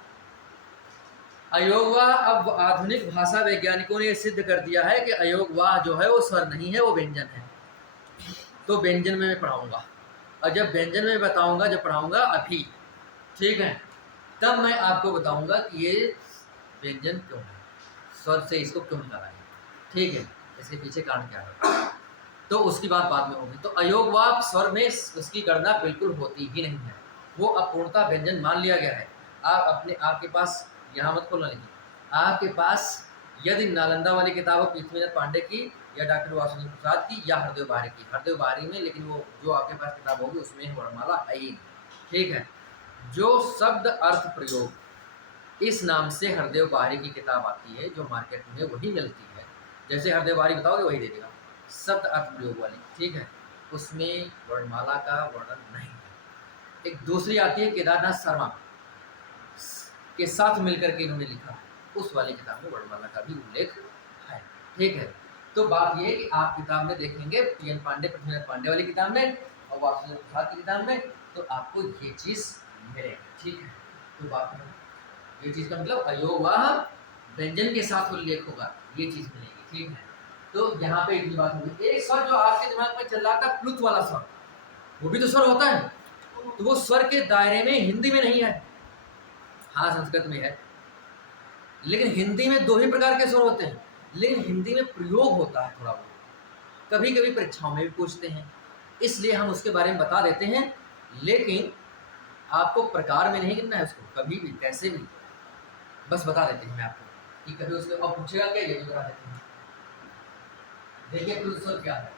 अयोगवाह। अब आधुनिक भाषा वैज्ञानिकों ने सिद्ध कर दिया है कि अयोगवाह जो है वो स्वर नहीं है, वो व्यंजन है। तो व्यंजन में मैं पढ़ाऊंगा, और जब व्यंजन में बताऊंगा, जब पढ़ाऊंगा अभी, ठीक है, तब मैं आपको बताऊंगा कि ये व्यंजन क्यों है, स्वर से इसको क्यों निकाला है। ठीक है, इसके पीछे कारण क्या है तो उसकी बात बाद में होगी। तो अयोगवाह स्वर में उसकी गणना बिल्कुल होती ही नहीं है, वो अपूर्णता व्यंजन मान लिया गया है। आप अपने आपके पास यहाँ मत खोलना, लेकिन आपके पास यदि नालंदा वाली किताब हो पृथ्वीनाथ पांडे की या डॉक्टर वासुदेव प्रसाद की या हरदेव बारी की, हरदेव बारी में, लेकिन वो जो आपके पास किताब होगी उसमें वर्णमाला है ही। ठीक है, जो शब्द अर्थ प्रयोग इस नाम से हरदेव बारी की किताब आती है, जो मार्केट में वही मिलती है। जैसे हरदेव बारी बताओगे वही दे देगा, शब्द अर्थ प्रयोग वाली। ठीक है, उसमें वर्णमाला का वर्णन नहीं है। एक दूसरी आती है केदारनाथ शर्मा के साथ मिलकर के इन्होंने लिखा, उस वाली किताब में वर्णमाला का भी उल्लेख है। ठीक है, तो बात ये है कि आप किताब में देखेंगे पीएन पांडे, पृथ्वीनाथ पांडे वाली किताब में और वासुदेव प्रसाद की किताब में, तो आपको ये चीज़ मिलेगी। ठीक है, तो बात है ये चीज़ का मतलब अयोगवाह व्यंजन के साथ उल्लेख होगा, ये चीज़ मिलेगी। ठीक है, तो यहाँ पे इतनी बात होगी। एक स्वर जो आपके दिमाग में चल रहा था प्लुत वाला स्वर, वो भी तो स्वर होता है, तो वो स्वर के दायरे में हिंदी में नहीं है। हाँ, संस्कृत में है, लेकिन हिंदी में 2 ही प्रकार के स्वर होते हैं, लेकिन हिंदी में प्रयोग होता है थोड़ा बहुत, कभी कभी परीक्षाओं में भी पूछते हैं, इसलिए हम उसके बारे में बता देते हैं। लेकिन आपको प्रकार में नहीं गिनना है उसको, कभी भी कैसे भी बस बता देते हैं मैं आपको कि कभी उसके और पूछेगा क्या, ये भी बता देते हैं। देखिए प्लुत स्वर क्या है।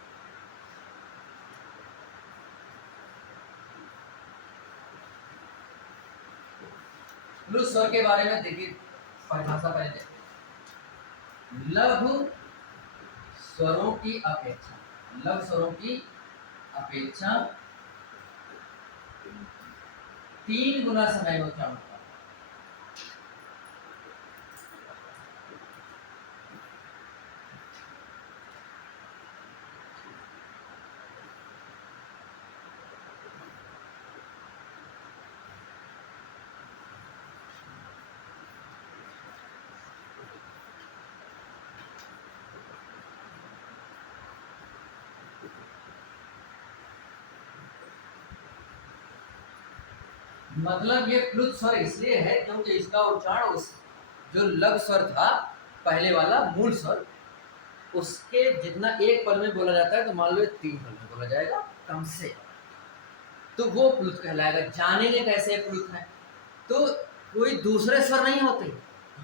प्लुत स्वर के बारे में देखिए परिभाषा पहले देखिए। लघु स्वरों की अपेक्षा, लघु स्वरों की अपेक्षा 3 गुना समय में उच्चारण होता है। मतलब ये प्लुत स्वर इसलिए है क्योंकि इसका उच्चारण उस जो लघु स्वर था पहले वाला मूल स्वर, उसके जितना एक पल में बोला जाता है, तो मान लो 3 पल में बोला जाएगा कम से, तो वो प्लुत कहलाएगा। जानेंगे कैसे प्लुत है, तो कोई दूसरे स्वर नहीं होते,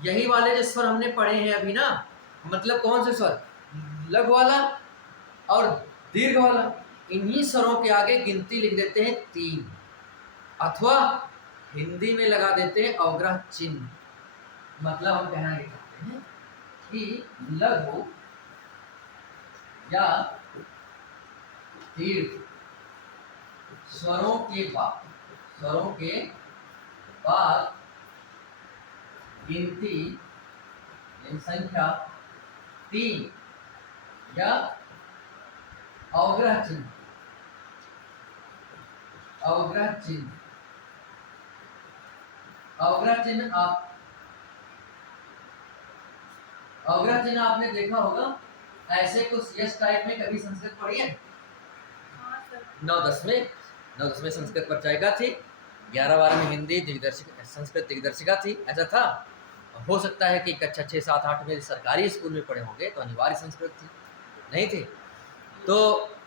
यही वाले जो स्वर हमने पढ़े हैं अभी ना, मतलब कौन से स्वर, लघु वाला और दीर्घ वाला, इन्हीं स्वरों के आगे गिनती लिख देते हैं 3, अथवा हिंदी में लगा देते हैं अवग्रह चिन्ह। मतलब हम कहना ये चाहते हैं कि लघु या दीर्घ स्वरों के बाद स्वरों के बाद गिनती संख्या 3 या अवग्रह चिन्ह अवग्रह चिन्ह आपने देखा होगा। ऐसे कुछ यस टाइप में कभी संस्कृत पढ़ी है? 9-10 में संस्कृत परिचायिका थी, 11-12 में हिंदी संस्कृत दिग्दर्शिका थी, ऐसा था। हो सकता है कि कक्षा 6, 7, 8 में सरकारी स्कूल में पढ़े होंगे तो अनिवार्य संस्कृत थी, नहीं थी। तो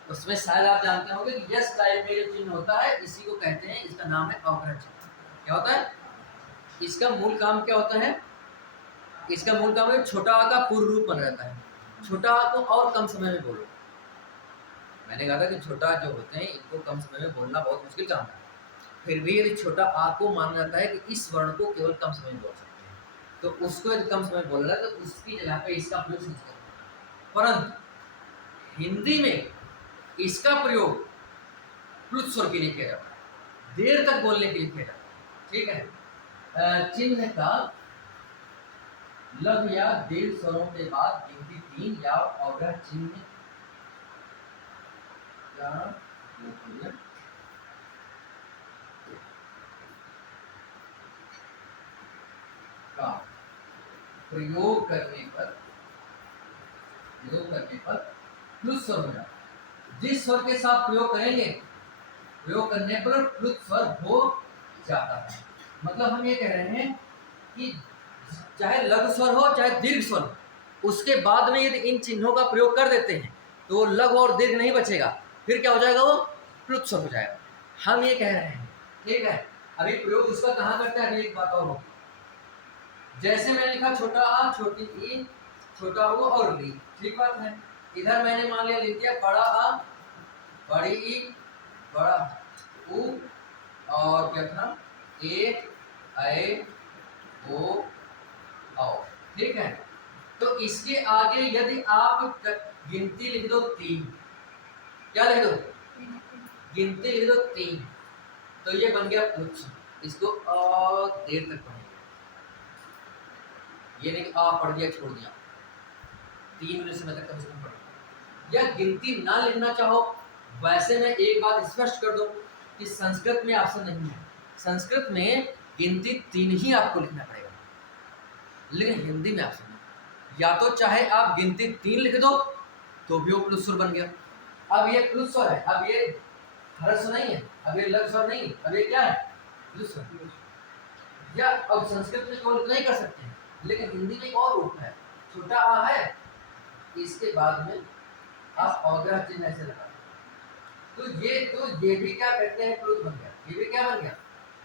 उसमें शायद आप जानते होंगे कि यस टाइप में जो चिन्ह होता है इसी को कहते हैं, इसका नाम है अवग्रह चिन्ह। क्या होता है इसका मूल काम? क्या होता है इसका मूल काम है छोटा आ का पूर्व रूप बन रहता है। छोटा आ को और कम समय में बोलो। मैंने कहा था कि छोटा जो होते हैं इनको कम समय में बोलना बहुत मुश्किल काम है। फिर भी यदि छोटा आ को माना जाता है कि इस वर्ण को केवल कम समय में बोल सकते हैं, तो उसको यदि कम समय बोला जाए तो उसकी जगह पे इसका प्रयोग संस्कृत में। परंतु हिंदी में इसका प्रयोग प्लुत स्वर के लिए किया जाता है, देर तक बोलने के लिए किया जाता है। ठीक है। चिन्ह का लघु या दीर्घ स्वरों के बाद गिनती 3 या अवग्रह चिन्ह का प्रयोग करने पर प्लुत स्वर हो जाता है। जिस स्वर के साथ प्रयोग करने पर प्लुत स्वर हो जाता है। मतलब हम ये कह रहे हैं कि चाहे लघु स्वर हो चाहे दीर्घ स्वर हो, उसके बाद में यदि इन चिन्हों का प्रयोग कर देते हैं तो लघु और दीर्घ नहीं बचेगा, फिर क्या हो जाएगा? वो प्लुत स्वर हो जाएगा। हम ये कह रहे हैं, ठीक है। अभी प्रयोग उसका कहाँ करते हैं, अभी एक बात और होगी। जैसे मैंने लिखा छोटा आ, छोटी ई, छोटा ऊ और री, ठीक बात है। इधर मैंने मान लिया लिख दिया बड़ा आ, बड़ी ई, बड़ा ऊ और क्या था ए, ऐ, ओ, औ, ठीक है। तो इसके आगे यदि आप गिनती लिख दो 3, क्या लिख दो? गिनती लिख दो 3, तो ये बन गया प्लुत। इसको देर तक पढ़ेंगे, ये नहीं आ पढ़ दिया छोड़ दिया, 3 मिनट समय तक कम से कम पढ़ेंगे। या गिनती ना लिखना चाहो, वैसे मैं एक बात स्पष्ट कर दूं कि संस्कृत में ऑप्शन नहीं है। संस्कृत में गिनती 3 ही आपको लिखना पड़ेगा, लेकिन हिंदी में ऑप्शन नहीं। या तो चाहे आप गिनती 3 लिख दो तो भी वो प्लुत स्वर बन गया। अब ये प्लुत स्वर है, अब ये ह्रस्व नहीं है, अब ये लघु स्वर नहीं, अब ये क्या है? प्लुत स्वर। या अब संस्कृत में केवल इतना ही कर सकते हैं, लेकिन हिंदी में एक और रूप है। छोटा आ है, इसके बाद में आप अवग्रह चिन्ह ऐसे लगा, तो ये भी क्या कहते हैं? प्लुत बन गया। ये भी क्या बन गया?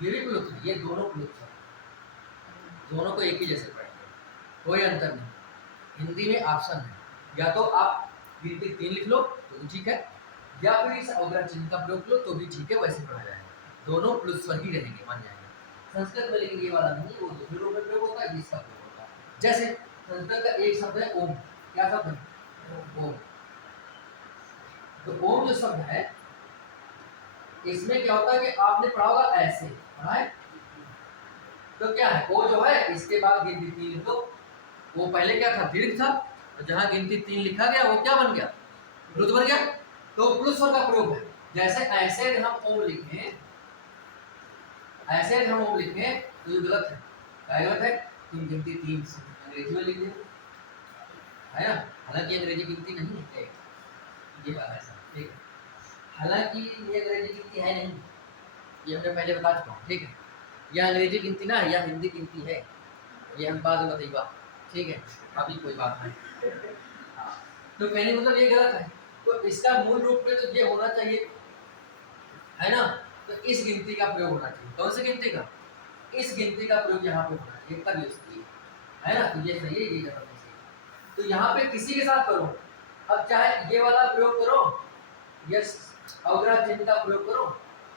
ये भी प्लुत है। ये दोनों प्लुत है, दोनों को एक ही जैसे पढ़ेंगे, कोई अंतर नहीं। हिंदी में ऑप्शन है, या तो आप गिनती 3 लिख लो तो भी ठीक है, या फिर इस अवग्रह चिन्ह का प्रयोग लो तो भी ठीक है, वैसे पढ़ा जाएगा। दोनों प्लुत स्वर ही रहेंगे, मान जाएंगे। संस्कृत में लेकिन ये वाला नहीं, वो दूसरे रूप में प्रयोग होता है, इसका प्रयोग होता है। जैसे संस्कृत का एक शब्द है ओम। क्या शब्द है? ओम। तो ओम जो शब्द है, इसमें क्या होता है कि आपने पढ़ा होगा ऐसे, पढ़ा है? तो क्या है, वो जो है इसके बाद गिनती 3 लिख दो। वो पहले क्या था? दीर्घ था, तो जहां गिनती 3 लिखा गया वो क्या बन गया? प्लुत बन गया। तो प्लुत स्वर का प्रयोग है। जैसे ऐसे हम ओम लिखें, ऐसे हम ओम लिखें तो ये गलत है। क्या गलत है? तुम गिनती 3 अंग्रेजी में लिख दिया है ना, हालांकि अंग्रेजी गिनती नहीं है, ये बात है, ठीक है। हालांकि ये अंग्रेजी गिनती है नहीं, ये हमने पहले बता चुका हूँ, ठीक है। यह अंग्रेजी गिनती ना है, यह हिंदी गिनती है, ये हम बाद में बताइएगा, ठीक है। अभी कोई बात नहीं। हाँ, तो कहने मतलब ये गलत है, तो इसका मूल रूप में तो ये होना चाहिए, है ना। तो इस गिनती का प्रयोग होना चाहिए। कौन सी गिनती का? इस गिनती का प्रयोग यहाँ पे होना चाहिए, तब इसकी, है ना। तो ये सही है, ये जबरदस्ती सही। तो यहाँ पे किसी के साथ करो, अब चाहे ये वाला प्रयोग करो, यस अवग्रह चिन्ह का प्रयोग करो।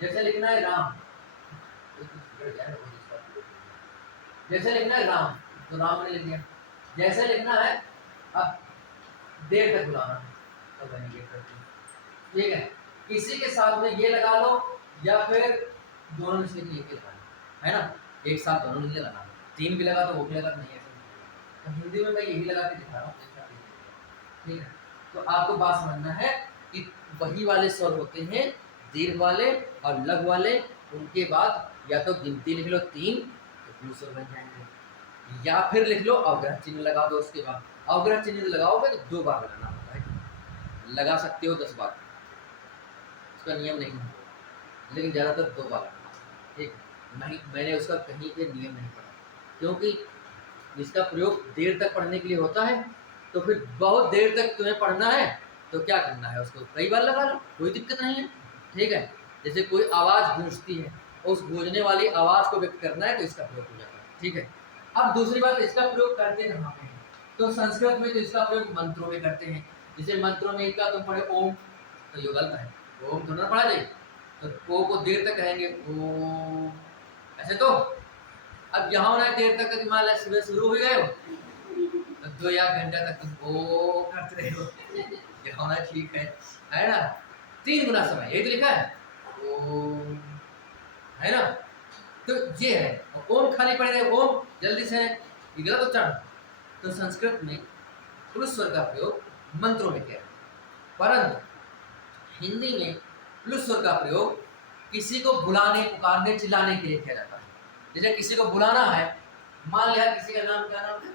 जैसे लिखना है राम, जैसे लिखना है राम, तो राम ने लिख दिया। जैसे लिखना है अब देर तक बुलाना, तो ठीक है। किसी के साथ में ये लगा लो, या फिर दोनों में से एक ही लगाना है ना, एक साथ दोनों नहीं लगाना, 3 भी लगा तो वो भी लगा तो नहीं, ऐसा तो हिंदी में मैं यही लगा के दिखा रहा हूँ, ठीक है। तो आपको बात समझना है कि वही वाले स्वर होते हैं दीर्घ वाले और लघु वाले, उनके बाद या तो गिनती लिख लो 3 तो प्लू स्वर बन जाएंगे, या फिर लिख लो अवग्रह चिन्ह लगा दो, उसके बाद अवग्रह चिन्ह लगाओगे तो 2 बार लगाना होता है, लगा सकते हो 10 बार, उसका नियम नहीं है, लेकिन ज़्यादातर 2 बार लगाना, ठीक नहीं, मैंने उसका कहीं पे नियम नहीं पढ़ा, क्योंकि इसका प्रयोग देर तक पढ़ने के लिए होता है, तो फिर बहुत देर तक तुम्हें पढ़ना है तो क्या करना है, उसको कई बार लगा लो, कोई दिक्कत नहीं है, ठीक है। जैसे कोई आवाज़ गूंजती है, उस गूंजने वाली आवाज़ को व्यक्त करना है तो इसका प्रयोग हो जाता है, ठीक है। अब दूसरी बात, इसका प्रयोग करते कहाँ पे हैं, तो संस्कृत में तो इसका प्रयोग मंत्रों में करते हैं, जैसे मंत्रों में इनका तुम पढ़े ओम, तो ये गलत है, ओम थोड़ा ना पढ़ा जाए, तो ओ को देर तक कहेंगे ओ, ऐसे तो अब यहाँ होना है देर तक, मान लिया सुबह शुरू हो गए हो तो 2 या घंटा तक तुम ओ करते रहे हो, ये होना ठीक है ना, 3 गुना समय, यही तो लिखा है ओ, है ना, तो ये है, ओम खाली पढ़े रहे, ओम जल्दी से, ये गलत उच्चारण। तो संस्कृत में प्लुस स्वर का प्रयोग मंत्रों में किया, परंतु हिंदी में प्लुस स्वर का प्रयोग किसी को बुलाने, पुकारने, चिल्लाने के लिए किया जाता है। जैसे किसी को बुलाना है, मान लिया किसी का नाम, क्या नाम है,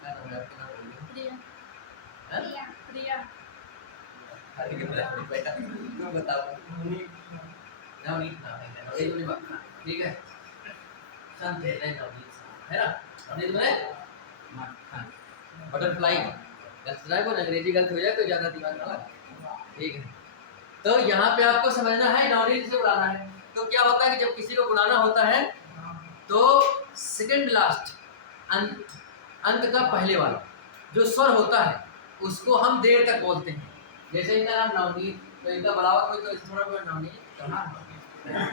क्या नाम है आपका, नाम बोलिए, प्रिया, प्रिया, प्रिया, तुम बताओ, नवनीत नाम है, एक मिनट, ठीक है, संत है नवनीत, है ना, नवनीत में बटरफ्लाई, गलत को अंग्रेजी गलत हो जाए तो ज़्यादा दिमाग ना, ठीक है। तो यहाँ पे आपको समझना है नवनीत से बुलाना है, तो क्या होता है कि जब किसी को बुलाना होता है तो सेकंड लास्ट अंत का पहले वाला जो स्वर होता है उसको हम देर तक बोलते हैं, जैसे इनका नाम नवनीत, तो इनका बुलावा कोई तो थोड़ा बहुत नवनीत,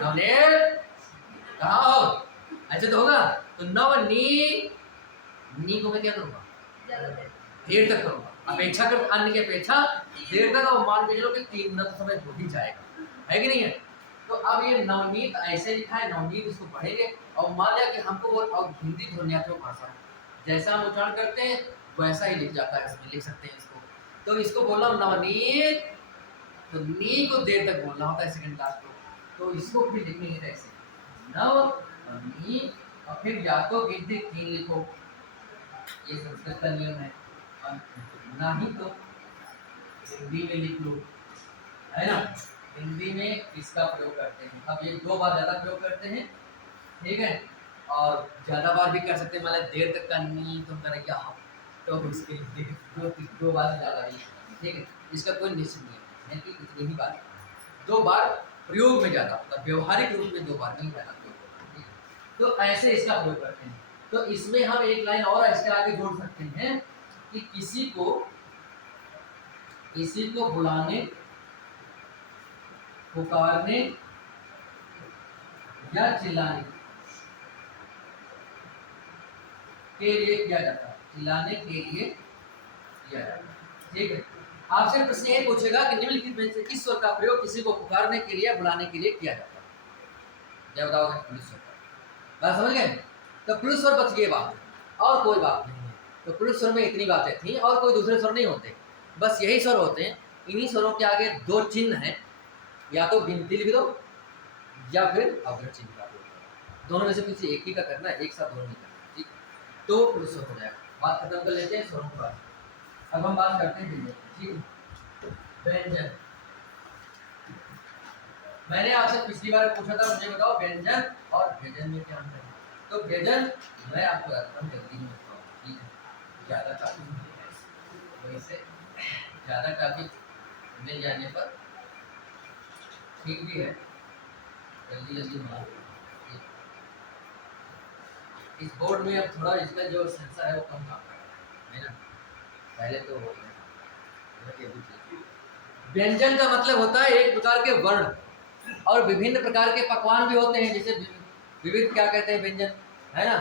नवनीत कहाँ हो, ऐसे तो होगा, तो नवनीत, नी को मैं क्या करूँगा, देर तक करूँगा, अपेक्षा कर, अन्य की अपेक्षा देर तक, और मान के चलो कि 3 गुना तो समय हो ही जाएगा, है कि नहीं है। तो अब ये नवनीत ऐसे लिखा है, नवनीत इसको पढ़ेंगे, और मान लिया कि हमको वो, और हिंदी ध्वन्यात्मक भाषा है, जैसा हम उच्चारण करते हैं वैसा ही लिख जाता है, इसमें लिख सकते हैं इसको, तो इसको बोलना नवनीत, तो नी को देर तक बोलना होता है सेकंड क्लास को, तो इसको फिर लिखेंगे ऐसे नवनीत, और फिर या तो गिनती 3 लिखो, ये संस्कृत का नियम है, और ना ही तो हिंदी में लिख लो, है ना, हिंदी में इसका प्रयोग करते हैं। अब ये 2 बार ज़्यादा प्रयोग करते हैं, ठीक है, और ज़्यादा बार भी कर सकते हैं, मतलब देर तक का नहीं तुम करें क्या हो, तो इसके लिए 2 बार से ज़्यादा नहीं, ठीक है, इसका कोई निश्चित नहीं है कि इतनी ही बार, 2 बार प्रयोग में ज़्यादा, मतलब व्यवहारिक रूप में 2 बार नहीं ज़्यादा प्रयोग, तो ऐसे इसका प्रयोग करते हैं। तो इसमें हम एक लाइन और इसके आगे जोड़ सकते हैं कि किसी को बुलाने, पुकारने या चिल्लाने के लिए किया जाता है, चिल्लाने के लिए किया जाता है, ठीक है। आपसे प्रश्न ये पूछेगा कि निम्नलिखित में से किस स्वर का प्रयोग किसी को पुकारने के लिए, बुलाने के लिए किया जाता है, क्या बताओगे, प्लुस स्वर, बात समझ गए, तो प्लुस स्वर बच गए बात, और कोई बात नहीं है, तो प्लुस स्वर में इतनी बातें थी, और कोई दूसरे स्वर नहीं होते, बस यही स्वर होते हैं, इन्हीं स्वरों के आगे 2 चिन्ह हैं, या तो गिनती लिख दो या फिर अवग्रह चिन्ह का प्रयोग करो, दोनों में से किसी एक ही का करना है, एक साथ दोनों नहीं करना, ठीक, तो प्लुस स्वर हो जाएगा। बात खत्म कर लेते हैं स्वरों पर, अब हम बात करते हैं व्यंजन, ठीक, व्यंजन, मैंने आपसे पिछली बार पूछा था, मुझे बताओ व्यंजन और व्यंजन में क्या अंतर है, तो व्यंजन मैं आपको बताता हूँ, जल्दी में बताऊँ, ठीक है, ज़्यादा टॉपिक वैसे ज़्यादा टॉपिक मिल जाने पर ठीक भी है, जल्दी बना, इस बोर्ड में अब थोड़ा इसका जो सेंसर है वो कम काम कर रहा है ना, पहले तो हो गया। व्यंजन का मतलब होता है एक प्रकार के वर्ण, और विभिन्न प्रकार के पकवान भी होते हैं, जैसे विविध क्या कहते हैं व्यंजन, है ना,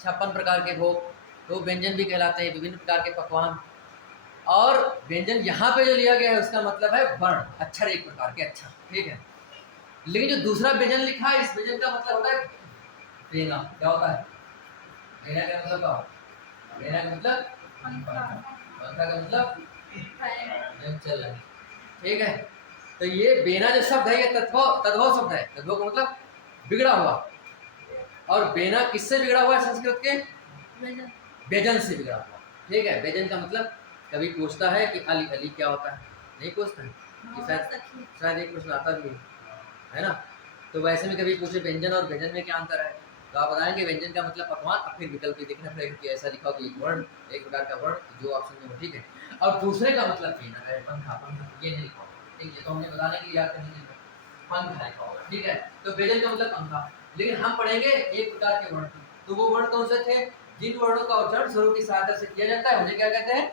56 प्रकार के भोग, तो व्यंजन भी कहलाते हैं, विभिन्न प्रकार के पकवान। और व्यंजन यहाँ पे जो लिया गया है उसका मतलब है वर्ण, अक्षर, एक प्रकार के अक्षर, ठीक है। लेकिन जो दूसरा व्यंजन लिखा है, इस व्यंजन का मतलब होता है बेना। क्या होता है? बेना का मतलब क्या होता है? बेना का मतलब पंखा, पंखा का मतलब चल रहा है। ठीक है, तो ये बेना जो शब्द है ये तद्भव शब्द है। तद्भव का मतलब बिगड़ा हुआ, और बेना किससे बिगड़ा हुआ है? संस्कृत के व्यंजन से बिगड़ा हुआ। ठीक है, व्यंजन का मतलब कभी पूछता है कि अली अली क्या होता है, नहीं पूछता है कि शायद एक प्रश्न आता भी है ना। तो वैसे में कभी पूछे व्यंजन और व्यंजन में क्या अंतर है, तो आप बताएंगे व्यंजन का मतलब पकवान, अब फिर विकल्प देखना पड़ेगा कि ऐसा लिखा हो कि एक वर्ण, एक प्रकार का वर्ण जो ऑप्शन में हो। ठीक है, और दूसरे का मतलब बेना है, पंखा, पंखा ये नहीं लिखा होगा। ठीक है, तो हमने बताने के लिए याद करने के लिए पंखा लिखा होगा। ठीक है, तो व्यंजन का मतलब पंखा। लेकिन हम पढ़ेंगे एक प्रकार के वर्ण, तो वो वर्ण कौन से थे? जिन वर्णों का उच्चारण स्वरों की सहायता से किया जाता है उन्हें क्या कहते हैं?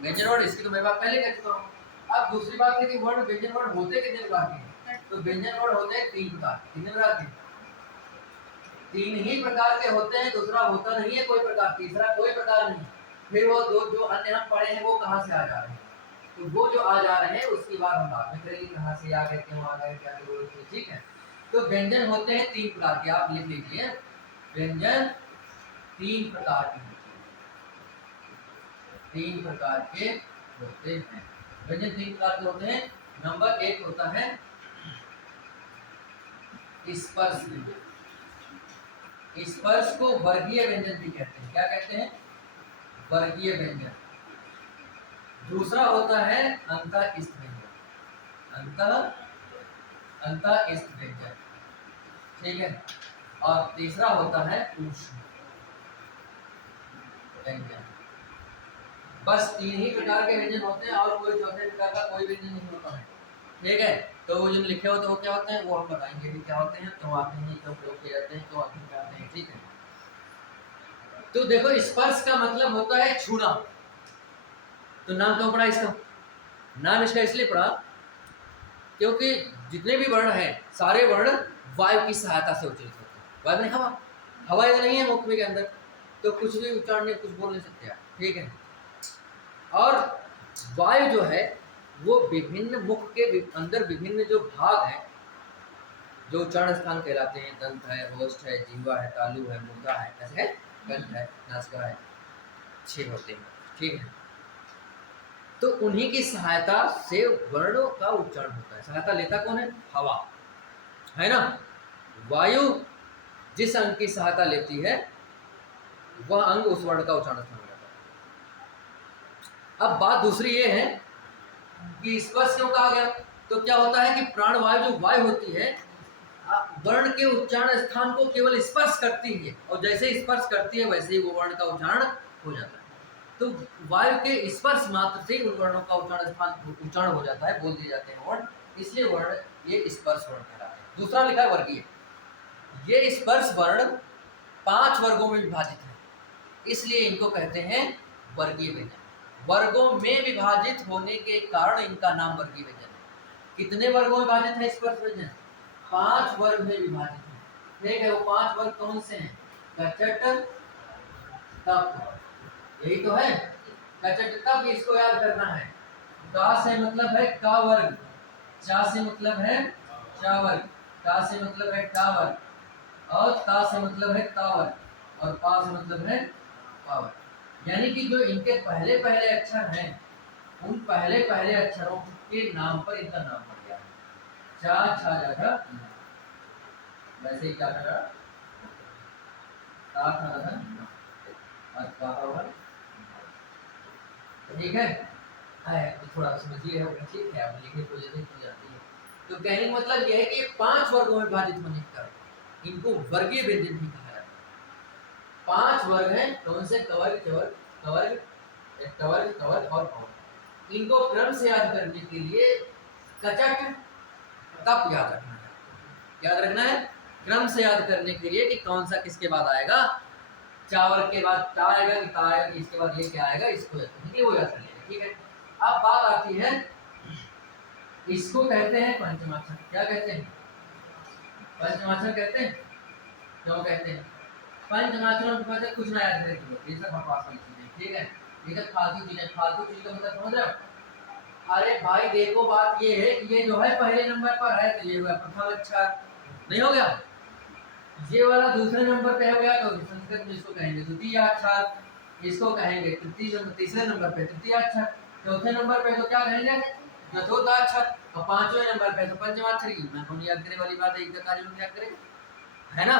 व्यंजन वर्ण। इसकी तो मैं बात पहले कह चुका हूँ। अब दूसरी बात है कि वर्ण व्यंजन वर्ण होते कितने प्रकार के हैं? तो व्यंजन वर्ण होते हैं 3 प्रकार। कितने प्रकार के? 3 ही प्रकार के होते हैं, दूसरा होता नहीं है कोई प्रकार, तीसरा कोई प्रकार नहीं। फिर वो दो जो अन्य हम पढ़े हैं वो कहाँ से आ जा रहे हैं? तो वो जो आ जा रहे हैं उसकी बात हम बात में करेंगे, कहाँ से आ गए, क्यों आ गए, क्या जरूरत है। ठीक है, तो व्यंजन होते हैं 3 प्रकार के, आप लिख लीजिए। व्यंजन 3 प्रकार के, 3 प्रकार के होते हैं। व्यंजन 3 प्रकार के होते हैं। नंबर 1 होता है स्पर्श व्यंजन। स्पर्श को वर्गीय व्यंजन भी कहते हैं। क्या कहते हैं? वर्गीय व्यंजन। दूसरा होता है अंतःस्थ व्यंजन, अंतःस्थ व्यंजन। ठीक है, और तीसरा होता है ऊष्म व्यंजन। बस 3 ही प्रकार के व्यंजन होते हैं, और कोई चौथे प्रकार का कोई व्यंजन नहीं होता है। ठीक है, तो वो जो लिखे होते हैं वो क्या होते हैं वो हम बताएंगे भी क्या होते हैं, क्यों आते हैं, क्यों प्रयोग किए जाते हैं, क्यों आते हैं। ठीक है, तो देखो स्पर्श का मतलब होता है छूना। तो नाम क्यों पड़ा इसका? नाम इसका इसलिए पड़ा क्योंकि जितने भी वर्ण हैं सारे वर्ण वायु की सहायता से उच्चारित होते हैं। वायु में हवा, हवा यदि नहीं है मुख में के अंदर तो कुछ भी उच्चारण नहीं, कुछ बोल नहीं सकते आप। ठीक है, और वायु जो है वो विभिन्न मुख के अंदर विभिन्न जो भाग हैं, जो उच्चारण स्थान कहलाते हैं, दंत है, होष्ठ है, जीवा है, तालु है, मूर्धा है, ऐसे है, कंठ है, नासिका है, 6 होते हैं। ठीक है, तो उन्हीं की सहायता से वर्णों का उच्चारण होता है। सहायता लेता कौन है? हवा, है ना। वायु जिस अंग की सहायता लेती है वह अंग उस वर्ण का उच्चारण स्थान हो जाता है। अब बात दूसरी ये है कि स्पर्श क्यों कहा गया? तो क्या होता है कि प्राणवायु जो वायु होती है वर्ण के उच्चारण स्थान को केवल स्पर्श करती है, और जैसे स्पर्श करती है वैसे ही वो वर्ण का उच्चारण हो जाता है। तो वायु के स्पर्श मात्र से उन वर्णों का उच्चारण हो जाता है, बोल दिए जाते हैं वर्ण, इसलिए वर्ण ये स्पर्श वर्ण कहलाते हैं। दूसरा लिखा है वर्गीय। ये स्पर्श वर्ण 5 वर्गों में विभाजित है, इसलिए इनको कहते हैं वर्गीय व्यंजन। वर्गों में विभाजित होने के कारण इनका नाम वर्गीय व्यंजन है। कितने वर्गों में विभाजित है स्पर्श व्यंजन? 5 वर्ग में विभाजित है। ठीक है, वो 5 वर्ग कौन से हैं? कचट, तप, यही तो है। कचट तप, इसको याद करना है। का से मतलब है का वर्ग, चा से मतलब है चा वर्ग, टा से मतलब है टा वर्ग, और ता से मतलब है ता वर्ग, और पा से मतलब है पा वर्ग। यानी कि जो इनके पहले पहले अक्षर हैं उन पहले पहले अक्षरों के नाम पर इनका नाम पड़ गया। चा छा जा था, वैसे ही क्या था, ता था और पा वर्ग। ठीक है, तो थोड़ा समझिए, ठीक है, अब लिखने को जरूरत हो जाती है। तो कहने का मतलब यह है कि 5 वर्गों में विभाजित होने के कारण इनको वर्गीय व्यंजन भी कहा जाता है। 5 वर्ग हैं, कौन से? कवर्ग, चवर्ग, कवर्ग, कवर्ग, कवर्ग और भौग। इनको क्रम से याद करने के लिए कचट तप याद रखना है। याद रखना है क्रम से याद करने के लिए कि कौन सा किसके बाद आएगा। चावल के बाद टा आएगा कि ता आएगा कि इसके बाद ये क्या आएगा, इसको याद करने के लिए वो याद कर लेंगे। ठीक है, अब बात आती है, इसको कहते हैं पंचमाक्षर। क्या कहते हैं? पंचमाक्षर कहते हैं। क्यों कहते हैं? पंचमाक्षरों के बाद कुछ ना याद करें, ये सब बकवास वाली चीजें। ठीक है, ये सब फालतू चीजें, फालतू चीज का मतलब समझ रहे हो? अरे भाई देखो बात ये है कि ये जो है पहले नंबर पर है तो ये हुआ प्रथम अक्षर, नहीं हो गया? ये वाला दूसरे नंबर पे हो गया तो संस्कृत में इसको कहेंगे द्वितीय अक्षर, इसको कहेंगे तीसरे नंबर पे तृतीय अक्षर, चौथे नंबर पे तो क्या कहेंगे चतुर्थाक्षर, और पांचवें नंबर पे तो पंचमाक्षर की मैं कौन याद करने वाली बात है, एक कार्य में याद करें, है ना?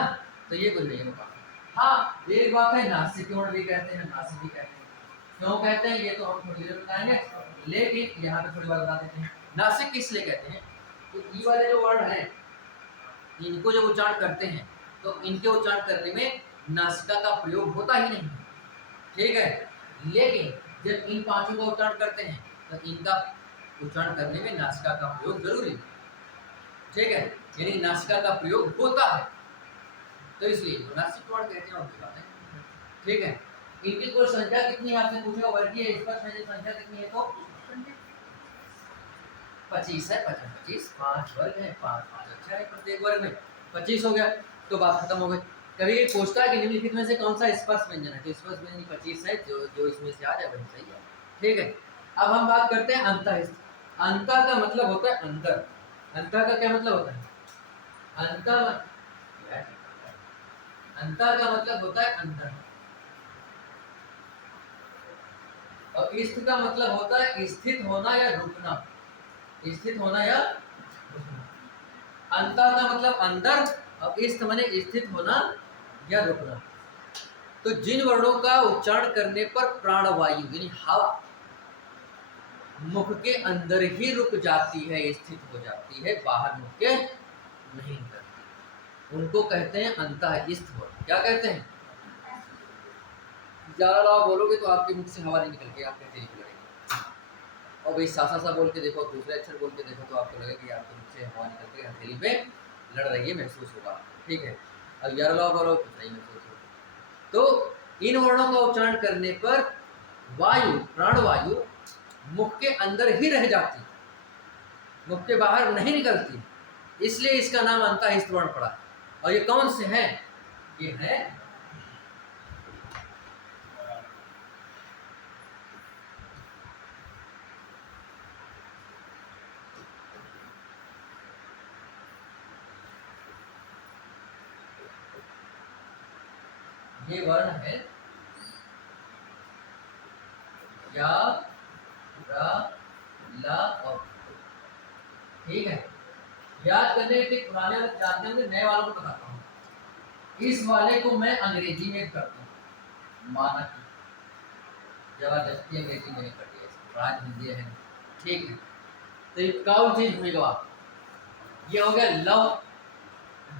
तो ये कुछ नहीं है। हाँ एक बात है नासिकोण भी कहते हैं, नासिक भी कहते हैं, क्यों कहते हैं ये तो हम थोड़ी देर बताएंगे, लेकिन यहाँ पे थोड़ी बात बता देते हैं। नासिक किस लिए कहते हैं? तो ई वाले जो वर्ड हैं इनको जब उच्चारण करते हैं तो इनके उच्चारण करने में नासिका का प्रयोग होता ही नहीं, ठीक है? लेकिन जब इन पांचों का उच्चारण करते हैं तो इनका उच्चारण करने में नासिका का प्रयोग जरूरी है, ठीक है? यानी नासिका का प्रयोग होता है, तो इसलिए नासिक वर्ड कहते हैं और बात है, ठीक है? इनकी कुल संख्या कितनी है आपसे पूछेगा, वर्गीय स्पर्श में संख्या कितनी है तो 25 है, 25 5 वर्ग है, 5 5 अच्छा है, प्रत्येक वर्ग में 25 हो गया, तो बात खत्म हो गई। कभी ये पूछता है कि निम्नलिखित में से कौन सा स्पर्श व्यंजन है, तो स्पर्श व्यंजन 25 है, जो इसमें से आ जाए वही सही है, ठीक है? अब हम बात करते हैं अंतःस्थ। अंतः का मतलब होता है अंदर, अंतः का क्या मतलब होता है? अंतः का मतलब होता है अंदर, और स्थ का मतलब होता है स्थित होना या रुकना, स्थित होना या रुकना। अंतः का मतलब अंदर और स्थ माने स्थित होना या रुकना। तो जिन वर्णों का उच्चारण करने पर प्राणवायु यानी हवा मुख के अंदर ही रुक जाती है, स्थित हो जाती है, बाहर मुख के नहीं करती, उनको कहते हैं अंतःस्थ वर्ण। क्या कहते हैं? ज्यादा आप बोलोगे तो आपके मुख से हवा नहीं निकल के आपके तेज लगेगी, और भाई सा सा बोल के देखो, दूसरे अक्षर बोल के देखो तो आपको लगेगा कि आपके मुख से हवा निकल के हथेली पे लड़ रही है, महसूस होगा, ठीक है? अब 11 बोलो कुछ नहीं महसूस होगा। तो इन वर्णों का उच्चारण करने पर वायु प्राणवायु मुख के अंदर ही रह जाती, मुख के बाहर नहीं निकलती, इसलिए इसका नाम अंतःस्थ वर्ण पड़ा। और ये कौन से हैं? ये है ये वर्ण है या रा ला और, ठीक है? याद करने के पुराने लोग जानते होंगे, नए वालों को बताता हूँ। इस वाले को मैं अंग्रेजी में करता हूँ, मानक जबरदस्ती अंग्रेजी में कर दिया, राज हिंदी है, ठीक है? तो ये कौन चीज हुई गवा, ये हो गया लव,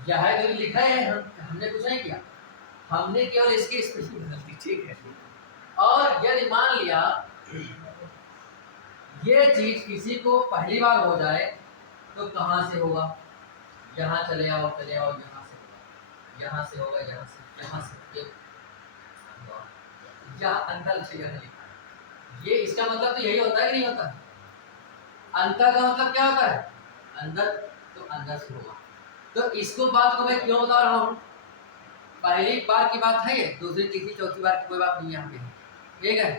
यह तो लिखा है, हमने कुछ नहीं किया, हमने केवल इसकी स्पेलिंग बदल दी, ठीक है? और यदि मान लिया ये चीज किसी को पहली बार हो जाए तो कहाँ से होगा? यहाँ चले आओ यहाँ से होगा, यहाँ से होगा, यहाँ से या अंतर से लिखा है। ये इसका मतलब तो यही होता है कि नहीं होता? अंतर का मतलब क्या होता है? अंदर, तो अंदर से होगा। तो इसको बात को मैं क्यों बता रहा हूँ? पहली बार की बात है ये, दूसरी तीसरी चौथी बार की कोई बात नहीं यहाँ पे, ठीक है?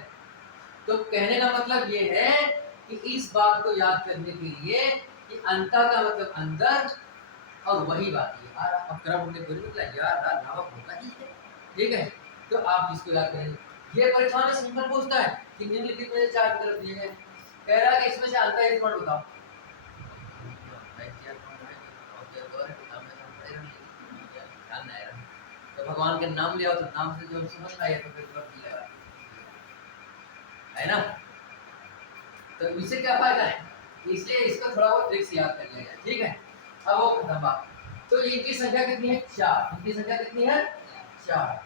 तो कहने का मतलब ये है कि इस बात को याद करने के लिए कि अंतर का मतलब अंदर, और वही बात है यार, अब क्रम हमने बोली मतलब यार लाभक होता ही है, ठीक है? तो आप इसको याद करेंगे। ये परीक्षा में सिंपल पूछता है कि निम्नलिखित में से चार विकल्प दिए गए, कह रहा है कि इसमें से अंतःस्थ वर्ण बताओ। तो भगवान के नाम लिया तो नाम से जो समझ आया तो फिर है ना? तो इससे क्या फायदा है? इसलिए इसको थोड़ा बहुत ट्रिक्स याद कर लिया, ठीक है? अब वो खत्म बात। तो इनकी संख्या कितनी है? 4। इनकी संख्या कितनी है? 4।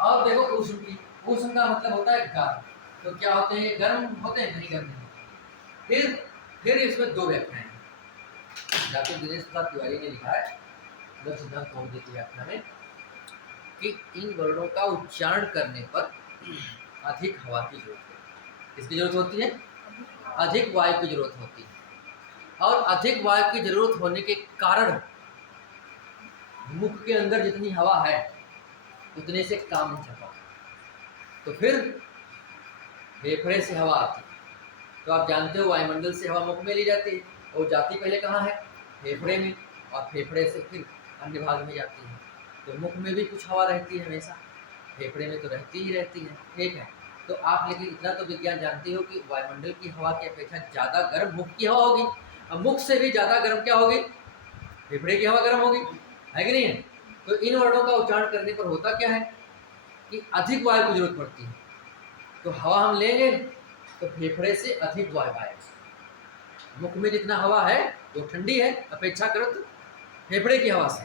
और देखो उष्ण की, उष्ण का मतलब होता है गर्म, तो क्या होते हैं? गर्म होते हैं, नहीं गर्म नहीं। फिर इसमें दो व्याख्याएं हैं। डॉक्टर दिनेश प्रसाद तिवारी ने लिखा है दर सिद्धांत कौमुदी की व्याख्या में कि इन वर्णों का उच्चारण करने पर अधिक हवा की जरूरत है। किसकी जरूरत होती है? अधिक वायु की जरूरत होती है। और अधिक वायु की जरूरत होने के कारण मुख के अंदर जितनी हवा है उतने से काम नहीं चल पाता, तो फिर फेफड़े से हवा आती है, तो आप जानते हो वायुमंडल से हवा मुख में ली जाती है, और जाती पहले कहाँ है? फेफड़े में, और फेफड़े से फिर अन्य भाग में जाती है। तो मुख में भी कुछ हवा रहती है हमेशा, फेफड़े में तो रहती ही रहती है, ठीक है। तो आप लेकिन इतना तो विज्ञान जानते हो कि वायुमंडल की हवा की अपेक्षा ज़्यादा गर्म मुख की हवा होगी, और मुख से भी ज़्यादा गर्म क्या होगी? फेफड़े की हवा गर्म होगी, है कि नहीं है? तो इन वर्णों का उच्चारण करने पर होता क्या है कि अधिक वायु की जरूरत पड़ती है। तो हवा हम लेंगे तो फेफड़े से अधिक वायु आएगी। मुख में जितना हवा है वो ठंडी है अपेक्षाकृत फेफड़े की हवा से,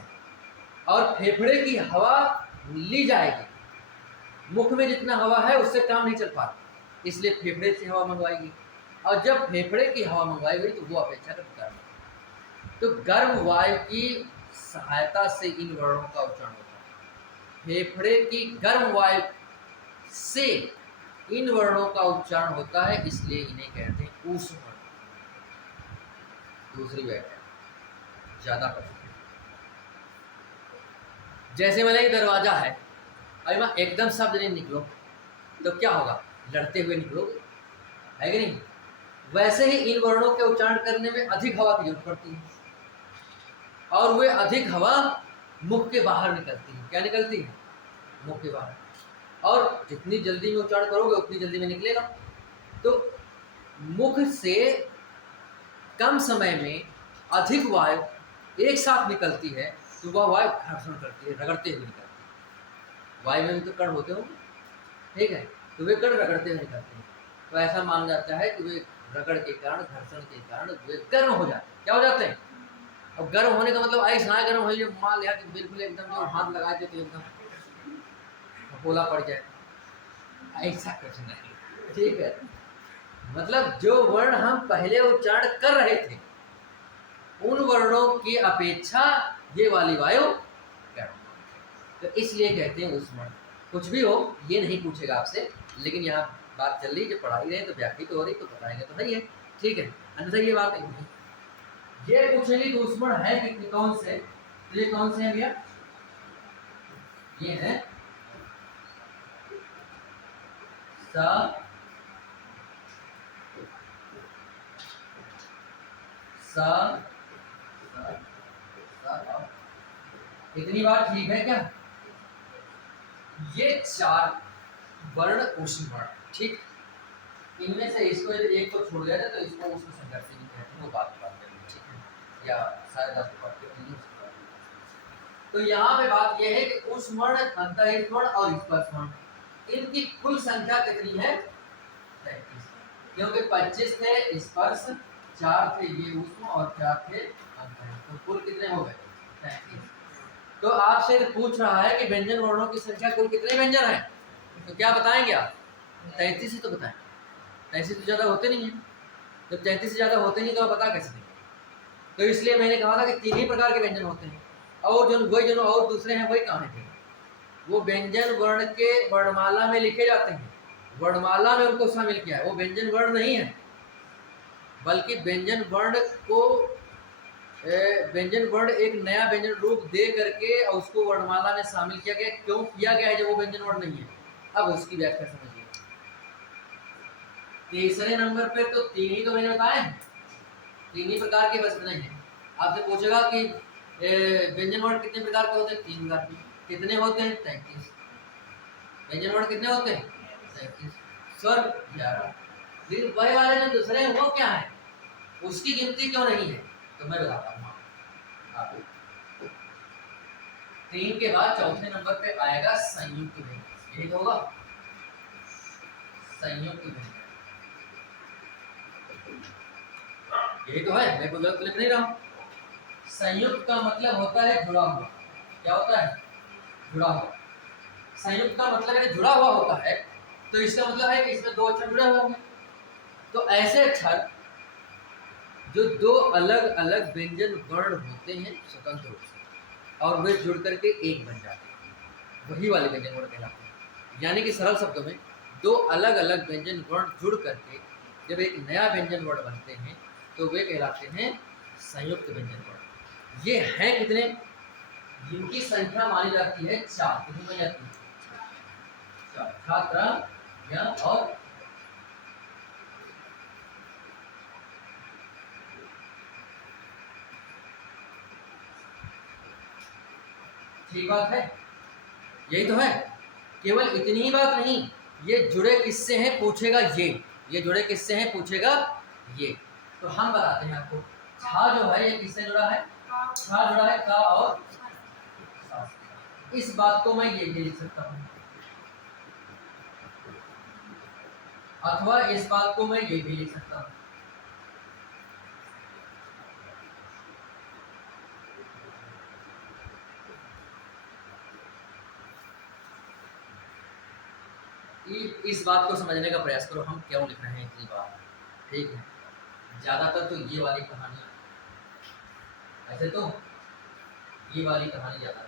और फेफड़े की हवा ली जाएगी। मुख में जितना हवा है उससे काम नहीं चल पाता, इसलिए फेफड़े से हवा मंगवाएगी, और जब फेफड़े की हवा मंगवाई गई तो वो अपेक्षाकृत गर्म है। तो गर्म वायु की सहायता से इन वर्णों का उच्चारण होता है। फेफड़े की गर्म वायु से इन वर्णों का उच्चारण होता है, इसलिए इन्हें कहते हैं ऊष्म वर्ण। दूसरी व्याख्या ज्यादा पसंद, जैसे मैंने एक दरवाजा है, अरे मैं एकदम शब्द नहीं निकलो तो क्या होगा? लड़ते हुए निकलोगे, है कि नहीं? वैसे ही इन वर्णों के उच्चारण करने में अधिक हवा की जरूरत पड़ती है, और वे अधिक हवा मुख के बाहर निकलती है। क्या निकलती है? मुख के बाहर, और जितनी जल्दी में उच्चारण करोगे उतनी जल्दी में निकलेगा। तो मुख से कम समय में अधिक वायु एक साथ निकलती है, तो वह वायु घर्षण करती है, रगड़ते हुए निकलती है। वायु में भी तो कण होते होंगे, ठीक है, तो वे कण रगड़ते हुए निकलते हैं। तो ऐसा माना जाता है कि वे रगड़ के कारण, घर्षण के कारण वे गर्म हो जाते हैं। क्या हो जाते हैं? अब गर्म होने का मतलब ऐसा गर्म हो जो मान लिया कि बिल्कुल एकदम जो हाथ लगा दे तो एकदम फफोला पड़ जाए, ऐसा कुछ नहीं, ठीक है। मतलब जो वर्ण हम पहले उच्चारण कर रहे थे उन वर्णों की अपेक्षा ये वाली वायु गर्म, तो इसलिए कहते हैं ऊष्म वर्ण। कुछ भी हो ये नहीं पूछेगा आपसे, लेकिन यहाँ बात चल रही जब पढ़ाई रहे तो व्याख्या तो हो रही तो बताएंगे तो नहीं है, ठीक है। अन्यथा ये बात नहीं है। ये पूछेंगे कि ऊष्म वर्ण है कि कौन से, तो ये कौन से हैं भैया? ये है स, इतनी बात ठीक है क्या? ये चार वर्ण ऊष्म वर्ण, ठीक। इनमें से इसको एक को छोड़ दिया जाए तो इसको ऊष्म संकर से भी कहते हैं, वो बात करेंगे, ठीक है, या शायद आपको पढ़ते हैं। तो यहाँ पे बात ये है कि ऊष्म वर्ण, अंतःहित वर्ण और स्पर्श वर्ण, इनकी कुल संख्या कितनी है? 33, क्योंकि 25 थे स्पर्श, 4 थे ये ऊष्म और 4 थे अंतःहित, तो कुल कितने हो गए? 33। तो आपसे पूछ रहा है कि व्यंजन वर्णों की संख्या कुल कितने व्यंजन है, तो क्या बताएंगे आप? 33 ही तो बताएं। 33 से ज़्यादा होते नहीं हैं, जब 33 से ज़्यादा होते नहीं तो आप बता कैसे देंगे? तो इसलिए मैंने कहा था कि 3 ही प्रकार के व्यंजन होते हैं, और जो वही जो और दूसरे हैं वही कहाँ हैं? वो व्यंजन वर्ण के वर्णमाला में लिखे जाते हैं, वर्णमाला में उनको शामिल किया है, वो व्यंजन वर्ण नहीं है, बल्कि व्यंजन वर्ण को व्यंजन वर्ण एक नया व्यंजन रूप दे करके और उसको वर्णमाला में शामिल किया गया। क्यों किया गया है जब वो व्यंजन वर्ण नहीं है? अब उसकी व्याख्या समझिए। तीसरे नंबर पे तो 3 ही तो मैंने बताए, 3 ही प्रकार के बस नहीं है। आपसे पूछेगा कि व्यंजन वर्ण कितने प्रकार के होते हैं? 3 प्रकार के। कितने होते हैं? 33। व्यंजन वर्ण कितने होते हैं? 33। स्वर 11। लेकिन वही वाले जो दूसरे हैं वो क्या है, उसकी गिनती क्यों नहीं है? तो मैं बताता हूँ आपको। 3 के बाद चौथे नंबर पे आएगा संयुक्त व्यंजन, यही तो होगा संयुक्त व्यंजन, यही तो है, मैं कोई गलत लिख नहीं रहा हूँ। संयुक्त का मतलब होता है जुड़ा हुआ। क्या होता है? जुड़ा हुआ। संयुक्त का मतलब है जुड़ा हुआ होता है, तो इसका मतलब है कि इसमें 2 अक्षर जुड़े हुए होंगे। तो ऐसे अक्षर जो 2 अलग अलग व्यंजन वर्ण होते हैं स्वतंत्र रूप से, और वे जुड़ करके एक बन जाते हैं, वही वाले व्यंजन वर्ण कहलाते हैं। यानी कि सरल शब्दों में 2 अलग अलग व्यंजन वर्ण जुड़ करके जब एक नया व्यंजन वर्ण बनते हैं तो वे कहलाते हैं संयुक्त व्यंजन वर्ण। ये हैं कितने? जिनकी संख्या मानी जाती है 4। कितनी मानी जाती है? 4। छात्र, या और ठीक बात है, यही तो है। केवल इतनी ही बात नहीं, ये जुड़े किससे हैं पूछेगा, ये जुड़े किससे हैं पूछेगा ये। तो हम बताते हैं आपको, छा जो है ये किससे जुड़ा है, छा जुड़ा है का और सा। इस बात को मैं ये भी लिख सकता हूँ, अथवा इस बात को मैं ये भी लिख सकता हूँ। इस बात को समझने का प्रयास करो, हम क्यों लिख रहे हैं इतनी बात, ठीक है। ज्यादातर तो ये वाली कहानी, ऐसे तो ये वाली कहानी ज्यादा है।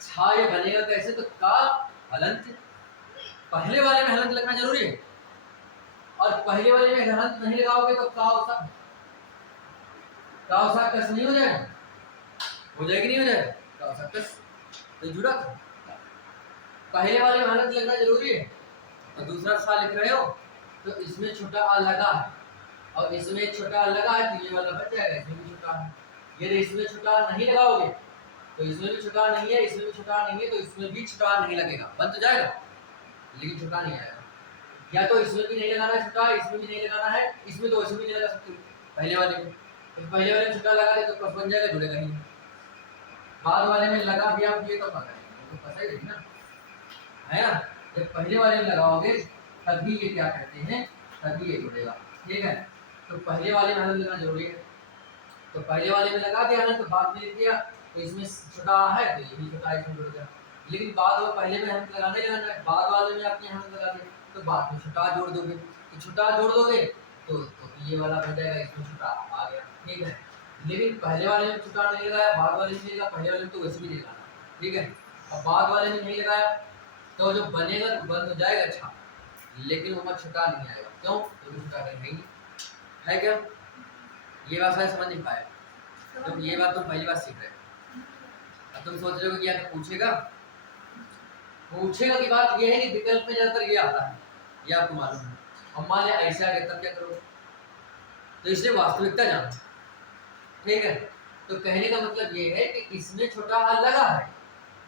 छा ये बनेगा कैसे, तो का हलंत, पहले वाले में हलंत लगना जरूरी है, और पहले वाले में हलंत नहीं लगाओगे तो का कस नहीं हो जाएगा, हो जाएगी नहीं हो जाएगा, का कस तो जुड़ा था। पहले वाले में हलंत लगना जरूरी है, और दूसरा सा लिख रहे हो तो इसमें छोटा आ लगा है और इसमें छोटा आ लगा है, तो ये वाला बच जाएगा, इसमें भी छोटा है। यदि इसमें छोटा नहीं लगाओगे तो इसमें भी छोटा नहीं है, इसमें भी छोटा नहीं है, तो इसमें भी छोटा नहीं लगेगा, बन तो जाएगा लेकिन छोटा नहीं आएगा। या तो इसमें भी नहीं लगाना है छोटा, इसमें भी नहीं लगाना है, इसमें तो इसमें भी नहीं लगा सकते पहले वाले में, तो पहले वाले में छोटा लगा दे तो कस बन जाएगा, जुड़ेगा ही नहीं। बाद वाले में लगा भी आप ये तो पता है, तो पता ही ना है ना। जब पहले वाले में लगाओगे तभी ये क्या कहते हैं, तभी ये जुड़ेगा, ठीक है। तो पहले वाले में हलंत लगना जरूरी है, तो पहले वाले में लगा दिया हलंत, तो बाद में लिख दिया, तो इसमें छोटा है तो ये भी छोटा है, इसमें जुड़ गया। लेकिन बाद में पहले में हलंत लगाना ही लगाना है, बाद वाले में आपने हलंत लगा दिया तो बाद में छोटा जोड़ दोगे, तो छोटा जोड़ दोगे तो ये वाला बन जाएगा, इसमें छोटा आ गया, ठीक है। लेकिन पहले वाले में छोटा नहीं लगाया, बाद वाले में नहीं लगा, पहले वाले में तो वैसे भी नहीं लगाना, ठीक है। और बाद वाले में नहीं लगाया तो जो बनेगा तो बन हो जाएगा अच्छा, लेकिन वो छोटा नहीं आएगा, क्यों, तो छोटा नहीं है क्या। ये बात शायद समझ नहीं पाए, तो ये बात तुम पहली बार सीख रहे हो। अब तुम सोच रहे हो कि क्या पूछेगा की बात ये है कि विकल्प में ज्यादातर ये आता है, ये आपको मालूम है। अब मान लिया ऐसे आ गया तब क्या करोगे, तो इसलिए वास्तविकता जानो, ठीक है। तो कहने का मतलब ये है कि इसमें छोटा हल लगा है,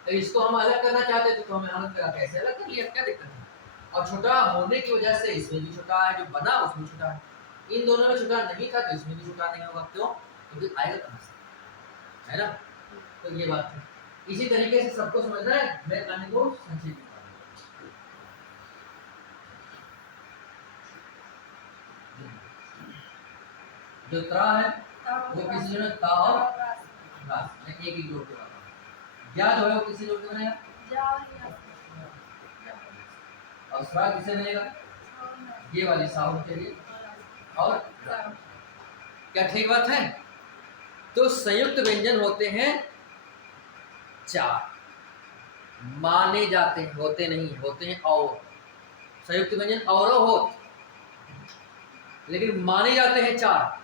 तो इसको हम अलग करना चाहते थे, तो हमें हलंत लगा के ऐसे अलग कर लिया, क्या दिक्कत है। और छोटा होने की वजह से इसमें भी छोटा है, जो बना उसमें छोटा है, इन दोनों में छोटा नहीं था तो इसमें भी छोटा नहीं होगा, क्यों, क्योंकि आएगा कहां से, है ना। तो ये बात है, इसी तरीके से सबको समझना है। मैं कहानी को संक्षेप में जो त्रा है वो किसी जोड़ ता और रास, मैं एक ही जोड़ के बताता हूं। या जो है वो किसी जोड़ के बनेगा, और स्वा किसे बनेगा, ये वाली साहब के लिए, और क्या ठीक बात है। तो संयुक्त व्यंजन होते हैं 4, माने जाते हैं, होते नहीं, होते हैं और, संयुक्त व्यंजन और होत, लेकिन माने जाते हैं 4।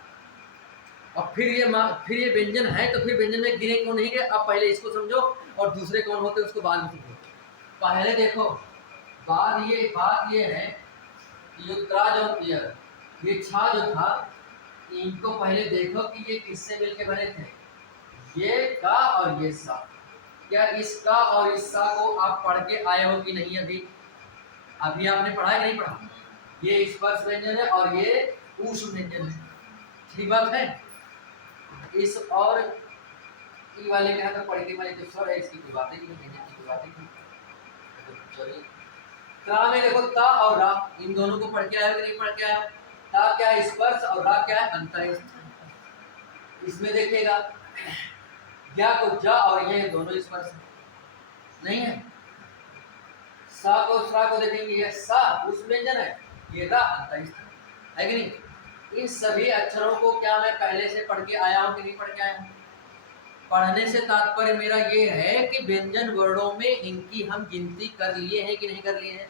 और फिर ये व्यंजन है, तो फिर व्यंजन में गिने क्यों नहीं गए, अब पहले इसको समझो और दूसरे कौन होते हैं उसको बाद में समझो। पहले देखो, बात ये है कि जो त्रा जो ये छा जो था, इनको पहले देखो कि ये किससे मिलके बने थे, ये का और ये सा। क्या इस का और इस सा को आप पढ़ के आए हो कि नहीं, अभी आपने पढ़ा है नहीं पढ़ा। ये स्पर्श व्यंजन है और ये ऊष्म व्यंजन है, ठीक बात है। इस और ई वाले के हाथ पढ़ के वाले तो सर है, इसकी कोई बात नहीं, व्यंजन की कोई बात नहीं। चलिए त्रा में देखो ता और रा, इन दोनों को पढ़ के आए हो कि नहीं पढ़ के आए हो। ता क्या है, स्पर्श, और रा क्या है, अंतर। इसमें देखिएगा या को जा और ये दोनों स्पर्श नहीं है। सा को स्रा को देखेंगे, ये सा उस व्यंजन है, ये रा अंतर है कि नहीं। इन सभी अक्षरों को क्या मैं पहले से पढ़ के आया हूं कि नहीं पढ़ के आया हूं। पढ़ने से तात्पर्य मेरा ये है कि व्यंजन वर्णों में इनकी हम गिनती कर लिए हैं कि नहीं कर लिए हैं,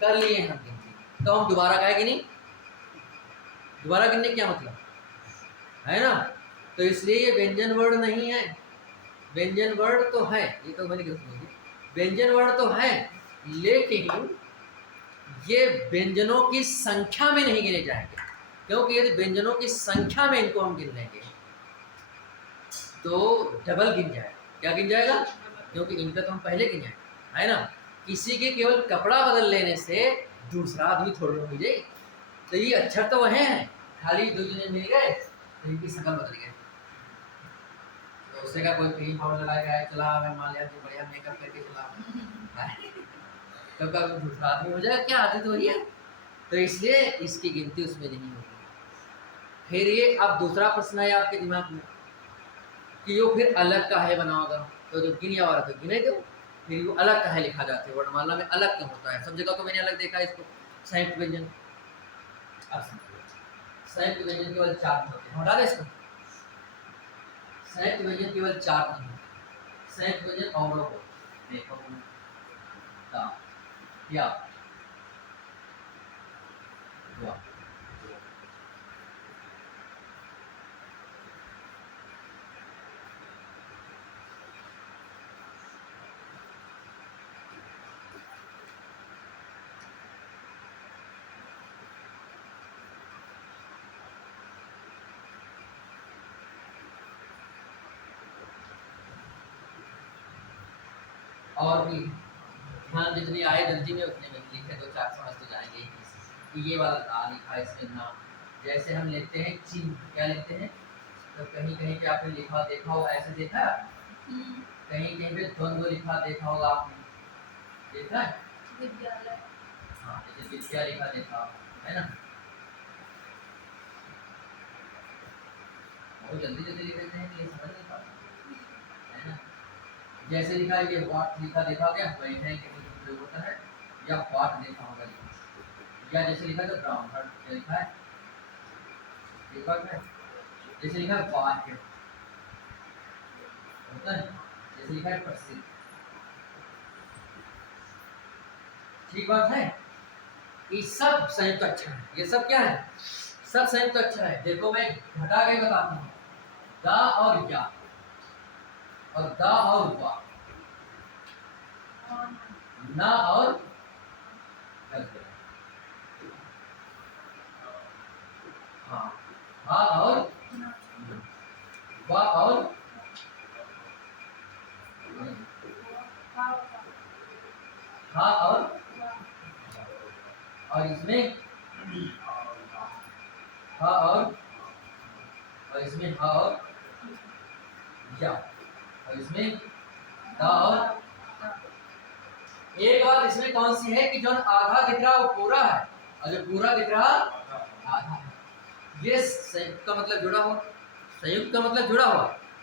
कर लिए हैं हम गिनती, तो हम दोबारा कहे कि नहीं, दोबारा गिनने क्या मतलब है ना। तो इसलिए ये व्यंजन वर्ण नहीं है, व्यंजन वर्ण तो है, ये तो मैंने व्यंजन वर्ण तो है, लेकिन ये व्यंजनों की संख्या में नहीं गिने जाएंगे, क्योंकि यदि व्यंजनों की संख्या में इनको हम गिन लेंगे तो डबल गिन जाए, क्या गिन जाएगा? क्योंकि इनका तो हम पहले गिने है ना। किसी के केवल कपड़ा बदल लेने से दूसरा आदमी थोड़ा हो जाए। तो ये अक्षर तो वह हैं, खाली दो जने मिल गए तो इनकी शक्ल बदल गई। तो उससे का कोई क्रीम पाउडर लगा के चला, मैं मान लिया कि बढ़िया मेकअप करके चला, तो कब दूसरा आदमी हो जाएगा? क्या आदत हो रही है। तो इसलिए इसकी गिनती उसमें नहीं होगी। फिर ये अब दूसरा प्रश्न है आपके दिमाग में कि यो फिर अलग का है बना होगा, तो जो गिन या वाला तो गिने दो, फिर वो अलग का है लिखा जाता है। वर्णमाला में अलग क्यों होता है? सब जगह तो मैंने अलग देखा है इसको। संयुक्त व्यंजन, संयुक्त व्यंजन केवल 4 होते हैं। हटा दे इसको। संयुक्त व्यंजन केवल 4 नहीं होते। संयुक्त व्यंजन औरों को देखो ता या वा। और भी ध्यान जितनी आए जल्दी में उतने में लिखे, 2-4 समझ तो जाएंगे कि ये वाला दा लिखा है इसके नाम। जैसे हम लेते हैं चिन्ह, क्या लेते हैं? तो कहीं कहीं पे आपने लिखा देखा होगा, ऐसे देखा है? कहीं कहीं पे द्वंद्व लिखा देखा होगा आपने, देखा है? विद्यालय, हाँ, जैसे विद्या लिखा देखा है ना। बहुत जल्दी जल्दी लिख देते हैं कि ये समझ नहीं पाते, है ना। जैसे लिखा है ये वाट लिखा देखा गया, बैठने के लिए प्रयोग होता है, या वाट देखा होगा। या जैसे लिखा है ब्राह्मण, क्या लिखा है? दीपक है। जैसे लिखा है वाक्य होता है, जैसे लिखा है प्रसिद्ध। ठीक बात है। ये सब संयुक्त अक्षर है। ये सब क्या है? सब संयुक्त अक्षर है। देखो मैं घटा के बताता हूँ, दा और या, और दा और वा, ना और हाँ, हा और वा और हा और इसमें हा और इसमें हा और या, और इसमें दा और। एक बात इसमें कौन सी है कि जो आधा दिख रहा वो पूरा है, और जो पूरा दिख रहा आधा है। ये संयुक्त का मतलब जुड़ा हुआ, संयुक्त का मतलब जुड़ा हुआ।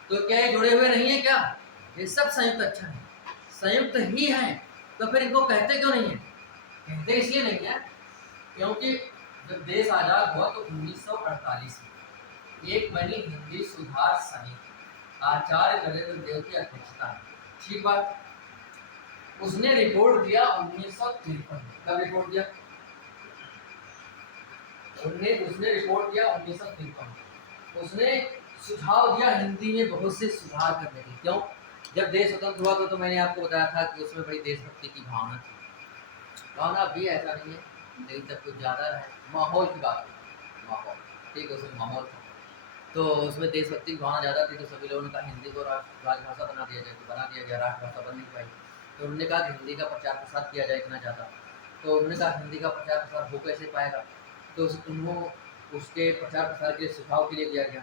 तो क्या ये जुड़े हुए नहीं है क्या? ये सब संयुक्त अक्षर है, संयुक्त ही है। तो फिर इनको कहते क्यों नहीं है? कहते इसलिए नहीं है क्योंकि जब देश आजाद हुआ तो 1948 में एक बनी हिंदी सुधार समिति, आचार्य नरेंद्र देव की अध्यक्षता में। ठीक बात। उसने रिपोर्ट दिया 1953 में। कब रिपोर्ट दिया? उसने रिपोर्ट दिया 1953 में। उसने सुझाव दिया हिंदी में बहुत से सुधार करने के। क्यों? जब देश स्वतंत्र हुआ तो मैंने आपको बताया था कि उसमें बड़ी देशभक्ति की भावना थी। भावना भी ऐसा नहीं है, लेकिन जब कुछ ज़्यादा है, माहौल की बात है, माहौल ठीक है, उसमें माहौल था। तो उसमें देशभक्ति की भावना ज़्यादा थी, तो सभी लोगों ने कहा हिंदी को राजभाषा बना दिया जाए। तो बना दिया गया, राजभाषा बन नहीं पाई। तो उन्होंने कहा कि हिंदी का प्रचार प्रसार किया जाए इतना ज़्यादा। तो उन्होंने कहा हिंदी का प्रचार प्रसार हो कैसे पाएगा? तो उनको उसके प्रचार प्रसार के लिए सुझाव के लिए दिया गया।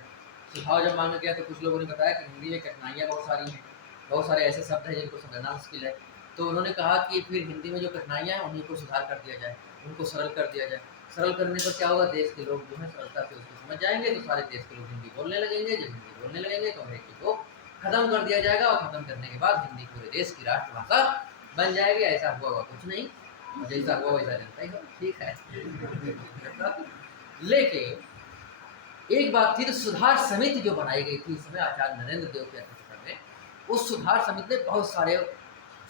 सुझाव जब मांगा गया तो कुछ लोगों ने बताया कि हिंदी में कठिनाइयाँ बहुत सारी हैं, बहुत सारे ऐसे शब्द हैं जिनको समझना मुश्किल है। तो उन्होंने कहा कि फिर हिंदी में जो कठिनाइयाँ हैं उन्हीं को सुधार कर दिया जाए, उनको सरल कर दिया जाए। सरल करने पर क्या होगा? देश के लोग जो है सरलता से उसको समझ जाएंगे, तो सारे देश के लोग हिंदी बोलने लगेंगे। जब हिंदी बोलने लगेंगे तो अंग्रेजी को खत्म कर दिया जाएगा, और खत्म करने के बाद हिंदी पूरे देश की राष्ट्रभाषा बन जाएगी। ऐसा हुआ हुआ कुछ नहीं, जैसा हुआ वैसा जनता ही। ठीक है। लेकिन एक बात थी, तो सुधार समिति जो बनाई गई थी उस समय आचार्य नरेंद्र देव की अध्यक्षता में, उस सुधार समिति ने बहुत सारे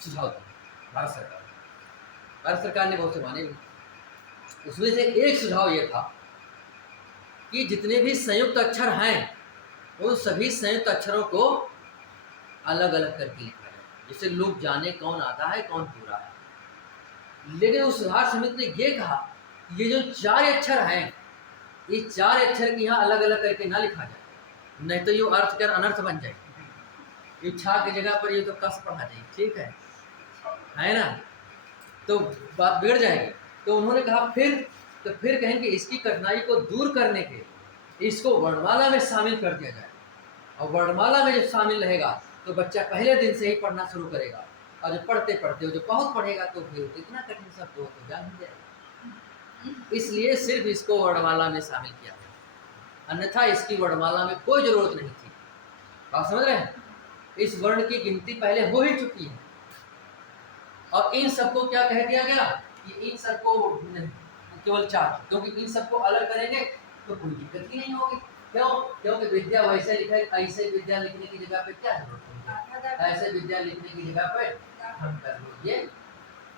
सुझाव दिए। भारत सरकार ने बहुत से माने भी। उसमें से एक सुझाव ये था कि जितने भी संयुक्त अक्षर हैं उन सभी संयुक्त अक्षरों को अलग अलग करके लिखा जाए, जिससे लोग जाने कौन आधा है कौन पूरा है। लेकिन उस सुधार समिति ने ये कहा कि ये जो 4 अक्षर हैं, ये 4 अक्षर की यहाँ अलग अलग करके ना लिखा जाए, नहीं तो ये अर्थ कर अनर्थ बन जाए। ये छा की जगह पर ये तो कस पढ़ा जाए, ठीक है ना, तो बात बिगड़ जाएगी। तो उन्होंने कहा फिर कहेंगे इसकी कठिनाई को दूर करने के इसको वर्णमाला में शामिल कर दिया जाए, और वर्णमाला में जब शामिल रहेगा तो बच्चा पहले दिन से ही पढ़ना शुरू करेगा, और जो पढ़ते पढ़ते जो बहुत पढ़ेगा तो फिर इतना कठिन शब्द हो तो जान ही जाएगा। इसलिए सिर्फ इसको वर्णमाला में शामिल किया गया, अन्यथा इसकी वर्णमाला में कोई जरूरत नहीं थी। बात समझ रहे हैं? इस वर्ण की गिनती पहले हो ही चुकी है, और इन सबको क्या कह दिया गया कि इन सबको केवल 4, क्योंकि इन सबको अलग करेंगे तो कोई दिक्कत ही नहीं होगी। क्यों? क्योंकि विद्या वैसे लिखा है, ऐसे विद्या लिखने की जगह पे क्या है, ऐसे विद्या लिखने की जगह पे हम कर लो। ये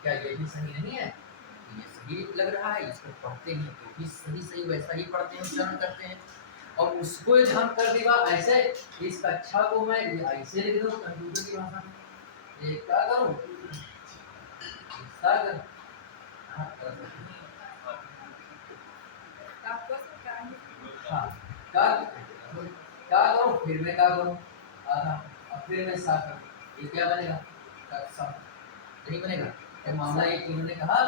क्या ये भी सही नहीं है? ये सही लग रहा है, इसको पढ़ते हैं तो भी सही वैसा ही पढ़ते हैं, उच्चारण करते हैं, और उसको हम कर देगा ऐसे, इस कक्षा को मैं ऐसे लिख दूं कंप्यूटर की भाषा में, ये क्या करूं सागर, हाँ क्या करूं, फिर मैं क्या करूं आधा, और फिर मैं सा करूं, ये क्या बनेगा नहीं बनेगा। तो मामला एक उन्होंने कहा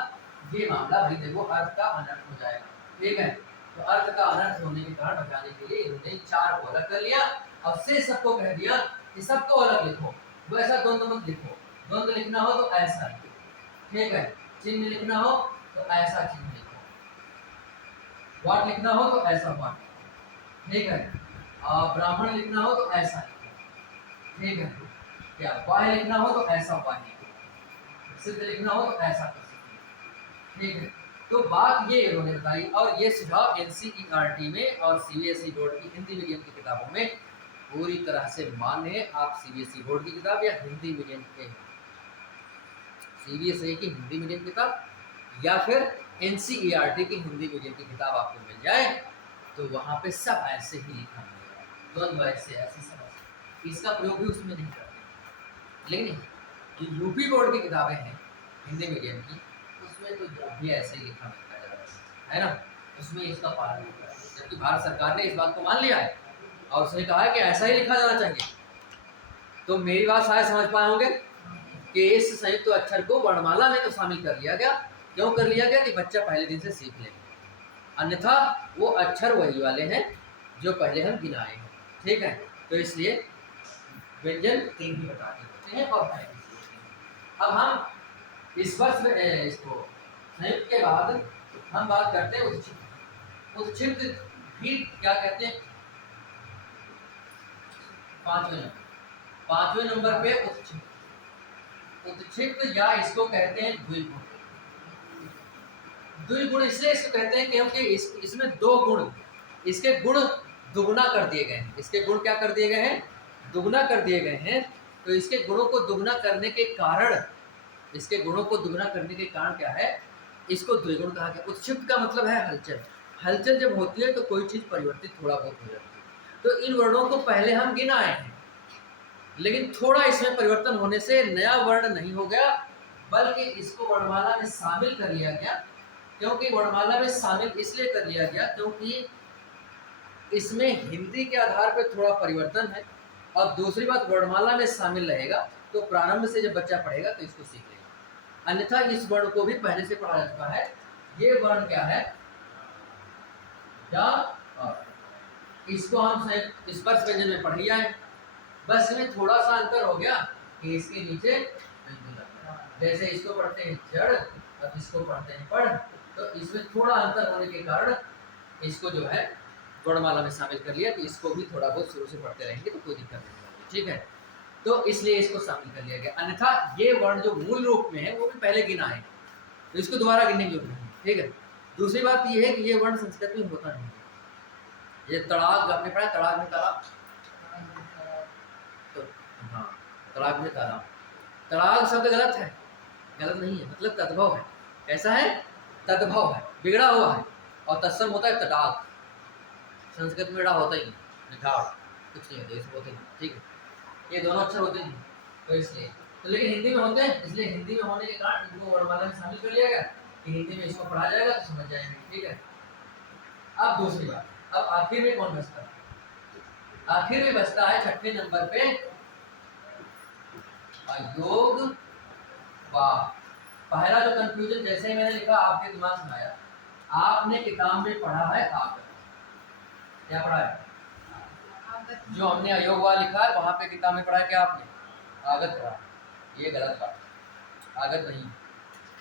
ये मामला भाई देखो अर्थ का अनर्थ हो जाएगा, ठीक है। तो अर्थ का अनर्थ होने के कारण बचाने के लिए इन्होंने 4 को अलग कर लिया, और से सबको कह दिया कि सबको अलग लिखो, वैसा द्वंद्व मत लिखो, द्वंद्व लिखना हो तो ऐसा लिखो, ठीक है, चिन्ह लिखना हो तो ऐसा चिन्ह लिखो, वाट लिखना हो तो ऐसा वाट, ठीक है, और ब्राह्मण लिखना हो तो ऐसा लिखो, ठीक है, क्या वाह लिखना हो तो ऐसा वाह लिखो, सिद्ध लिखना हो तो ऐसा कर सकते, ठीक है। तो बात ये इन्होंने बताई, और ये सुझाव एनसीईआरटी में और सीबीएसई बोर्ड की हिंदी मीडियम की किताबों में पूरी तरह से मान्य है। आप सीबीएसई बोर्ड की किताब या हिंदी मीडियम के सीबीएसई की हिंदी मीडियम किताब या फिर एनसीईआरटी की हिंदी मीडियम की किताब आपको मिल जाए तो वहाँ पे सब ऐसे ही लिखा मिलेगा, द्वंद्व ऐसे ऐसे सब ऐसे, इसका प्रयोग भी उसमें नहीं करते। लेकिन जो यूपी बोर्ड की किताबें हैं हिंदी मीडियम की, उसमें तो भी ऐसे ही लिखा मिलता है ना, उसमें इसका पालन होता है। जबकि भारत सरकार ने इस बात को मान लिया है और उसने कहा है कि ऐसा ही लिखा जाना चाहिए। तो मेरी बात शायद समझ पाए होंगे कि इस संयुक्त अक्षर को वर्णमाला में तो शामिल कर लिया गया। क्यों कर लिया गया? कि बच्चा पहले दिन से सीख ले, अन्यथा वो अक्षर वही वाले हैं जो पहले हम गिनाए हैं, ठीक है। तो इसलिए व्यंजन 3 ही बता देते हैं। और अब हम इस वर्ष में इसको संयुक्त के बाद हम बात करते हैं उत्क्षिप्त। उत्क्षिप्त भी क्या कहते हैं? 5वें नंबर पे उत्क्षिप्त। उत्क्षिप्त या इसको कहते हैं द्विगुण। द्विगुण इसलिए इसको कहते हैं क्योंकि इसमें 2 गुण, इसके गुण दुगुना कर दिए गए हैं। इसके गुण क्या कर दिए गए हैं? दुगुना कर दिए गए हैं। तो इसके गुणों को दुगुना करने के कारण, इसके गुणों को दुगुना करने के कारण क्या है? इसको द्विगुण कहा गया। उत्क्षिप्त का मतलब है हलचल। हलचल जब होती है तो कोई चीज परिवर्तित थोड़ा बहुत हो जाती है। तो इन वर्णों को पहले हम गिनाए हैं, लेकिन थोड़ा इसमें परिवर्तन होने से नया वर्ण नहीं हो गया, बल्कि इसको वर्णमाला में शामिल कर लिया गया। क्योंकि वर्णमाला में शामिल इसलिए कर लिया गया क्योंकि इसमें हिंदी के आधार पर थोड़ा परिवर्तन है, और दूसरी बात वर्णमाला में शामिल रहेगा तो प्रारंभ से जब बच्चा पढ़ेगा तो इसको सीख लेगा। अन्यथा इस वर्ण को भी पहले से पढ़ा जा चुका है। ये वर्ण क्या है? या इसको हम स्पर्श व्यंजन में पढ़ लिया है, बस इसमें थोड़ा सा अंतर हो गया कि इसके नीचे जैसे इसको पढ़ते हैं जड़ और इसको पढ़ते हैं पढ़, तो इसमें थोड़ा अंतर होने के कारण इसको जो है वर्णमाला में शामिल कर लिया। तो इसको भी थोड़ा बहुत शुरू से पढ़ते रहेंगे तो कोई दिक्कत नहीं होगी, ठीक है। तो इसलिए इसको शामिल कर लिया गया। अन्यथा ये वर्ण जो मूल रूप में है वो भी पहले गिना है, तो इसको दोबारा गिनने की जरूरत नहीं, ठीक है। दूसरी बात ये है कि ये वर्ण संस्कृत में होता नहीं है। ये तड़ाग आपने पढ़ा, तड़ाग में तालाब, तो हाँ तड़ाग में तालाब, तड़ाग शब्द गलत है, गलत नहीं है, मतलब तद्भव है। कैसा है? तद्भव है, बिगड़ा हुआ है। और तत्सम होता है तड़ाग, संस्कृत में ड़ा होता ही नहीं, कुछ नहीं होता, ये सब होते नहीं, ठीक है। ये दोनों अक्षर होते नहीं, तो इसलिए तो लेकिन हिंदी में होते हैं, इसलिए हिंदी में होने के कारण इनको वर्णमाला में शामिल कर लिया गया कि हिंदी में इसको पढ़ा जाएगा तो समझ जाएंगे, ठीक है। अब दूसरी बात, अब आखिर में कौन बचता है? आखिर में बचता है 6ठे नंबर पे अयोग वाह। पहला जो कंफ्यूजन जैसे ही मैंने लिखा आपके दिमाग में आया, आपने किताब में पढ़ा है आगत। क्या पढ़ा है? जो हमने अयोगवा लिखा है वहां पे किताब में पढ़ा है क्या आपने? आगत पढ़ा। ये गलत बात, आगत नहीं,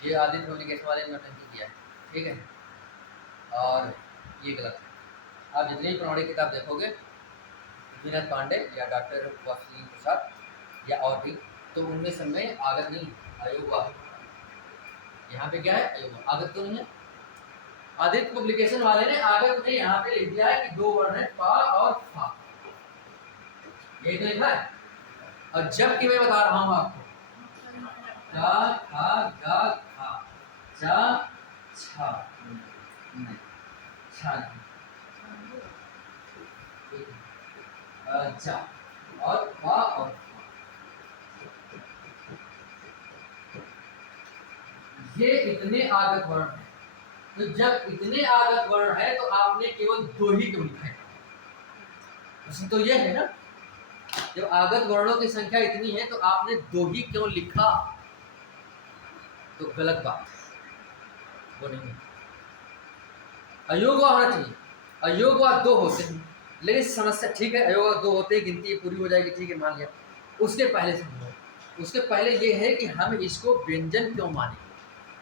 ये आदित्य पब्लिकेशन वाले ने नोटिस किया है, ठीक है, और ये गलत है। आप जितनी भी प्रमाणिक किताब देखोगे विनोद पांडे या डॉक्टर वसीम प्रसाद या और भी, तो उनमें सब में आगत नहीं, अयोगवा। यहाँ पे क्या है? अयोगवा, आगत तो नहीं है। आदित्य पब्लिकेशन वाले ने आगत में यहाँ पे लिख दिया है कि दो वर्ण है पा और फा, यही तो लिखा है। और जबकि मैं बता रहा हूं आपको का खा गा खा जा छा नहीं, छा नहीं, जा और पा और फा, ये इतने आगत वर्ण है। तो जब इतने आगत वर्ण है तो आपने केवल दो ही क्यों लिखा है? तो ये है ना, जब आगत वर्णों की संख्या इतनी है तो आपने दो ही क्यों लिखा? तो गलत बात, वो नहीं। अयोगवा होना चाहिए, अयोगवा दो होते हैं, लेकिन समस्या ठीक है, अयोगवा दो होते हैं, गिनती पूरी हो जाएगी, ठीक है, मान लिया। उसके पहले समझो, उसके पहले ये है कि हम इसको व्यंजन क्यों माने।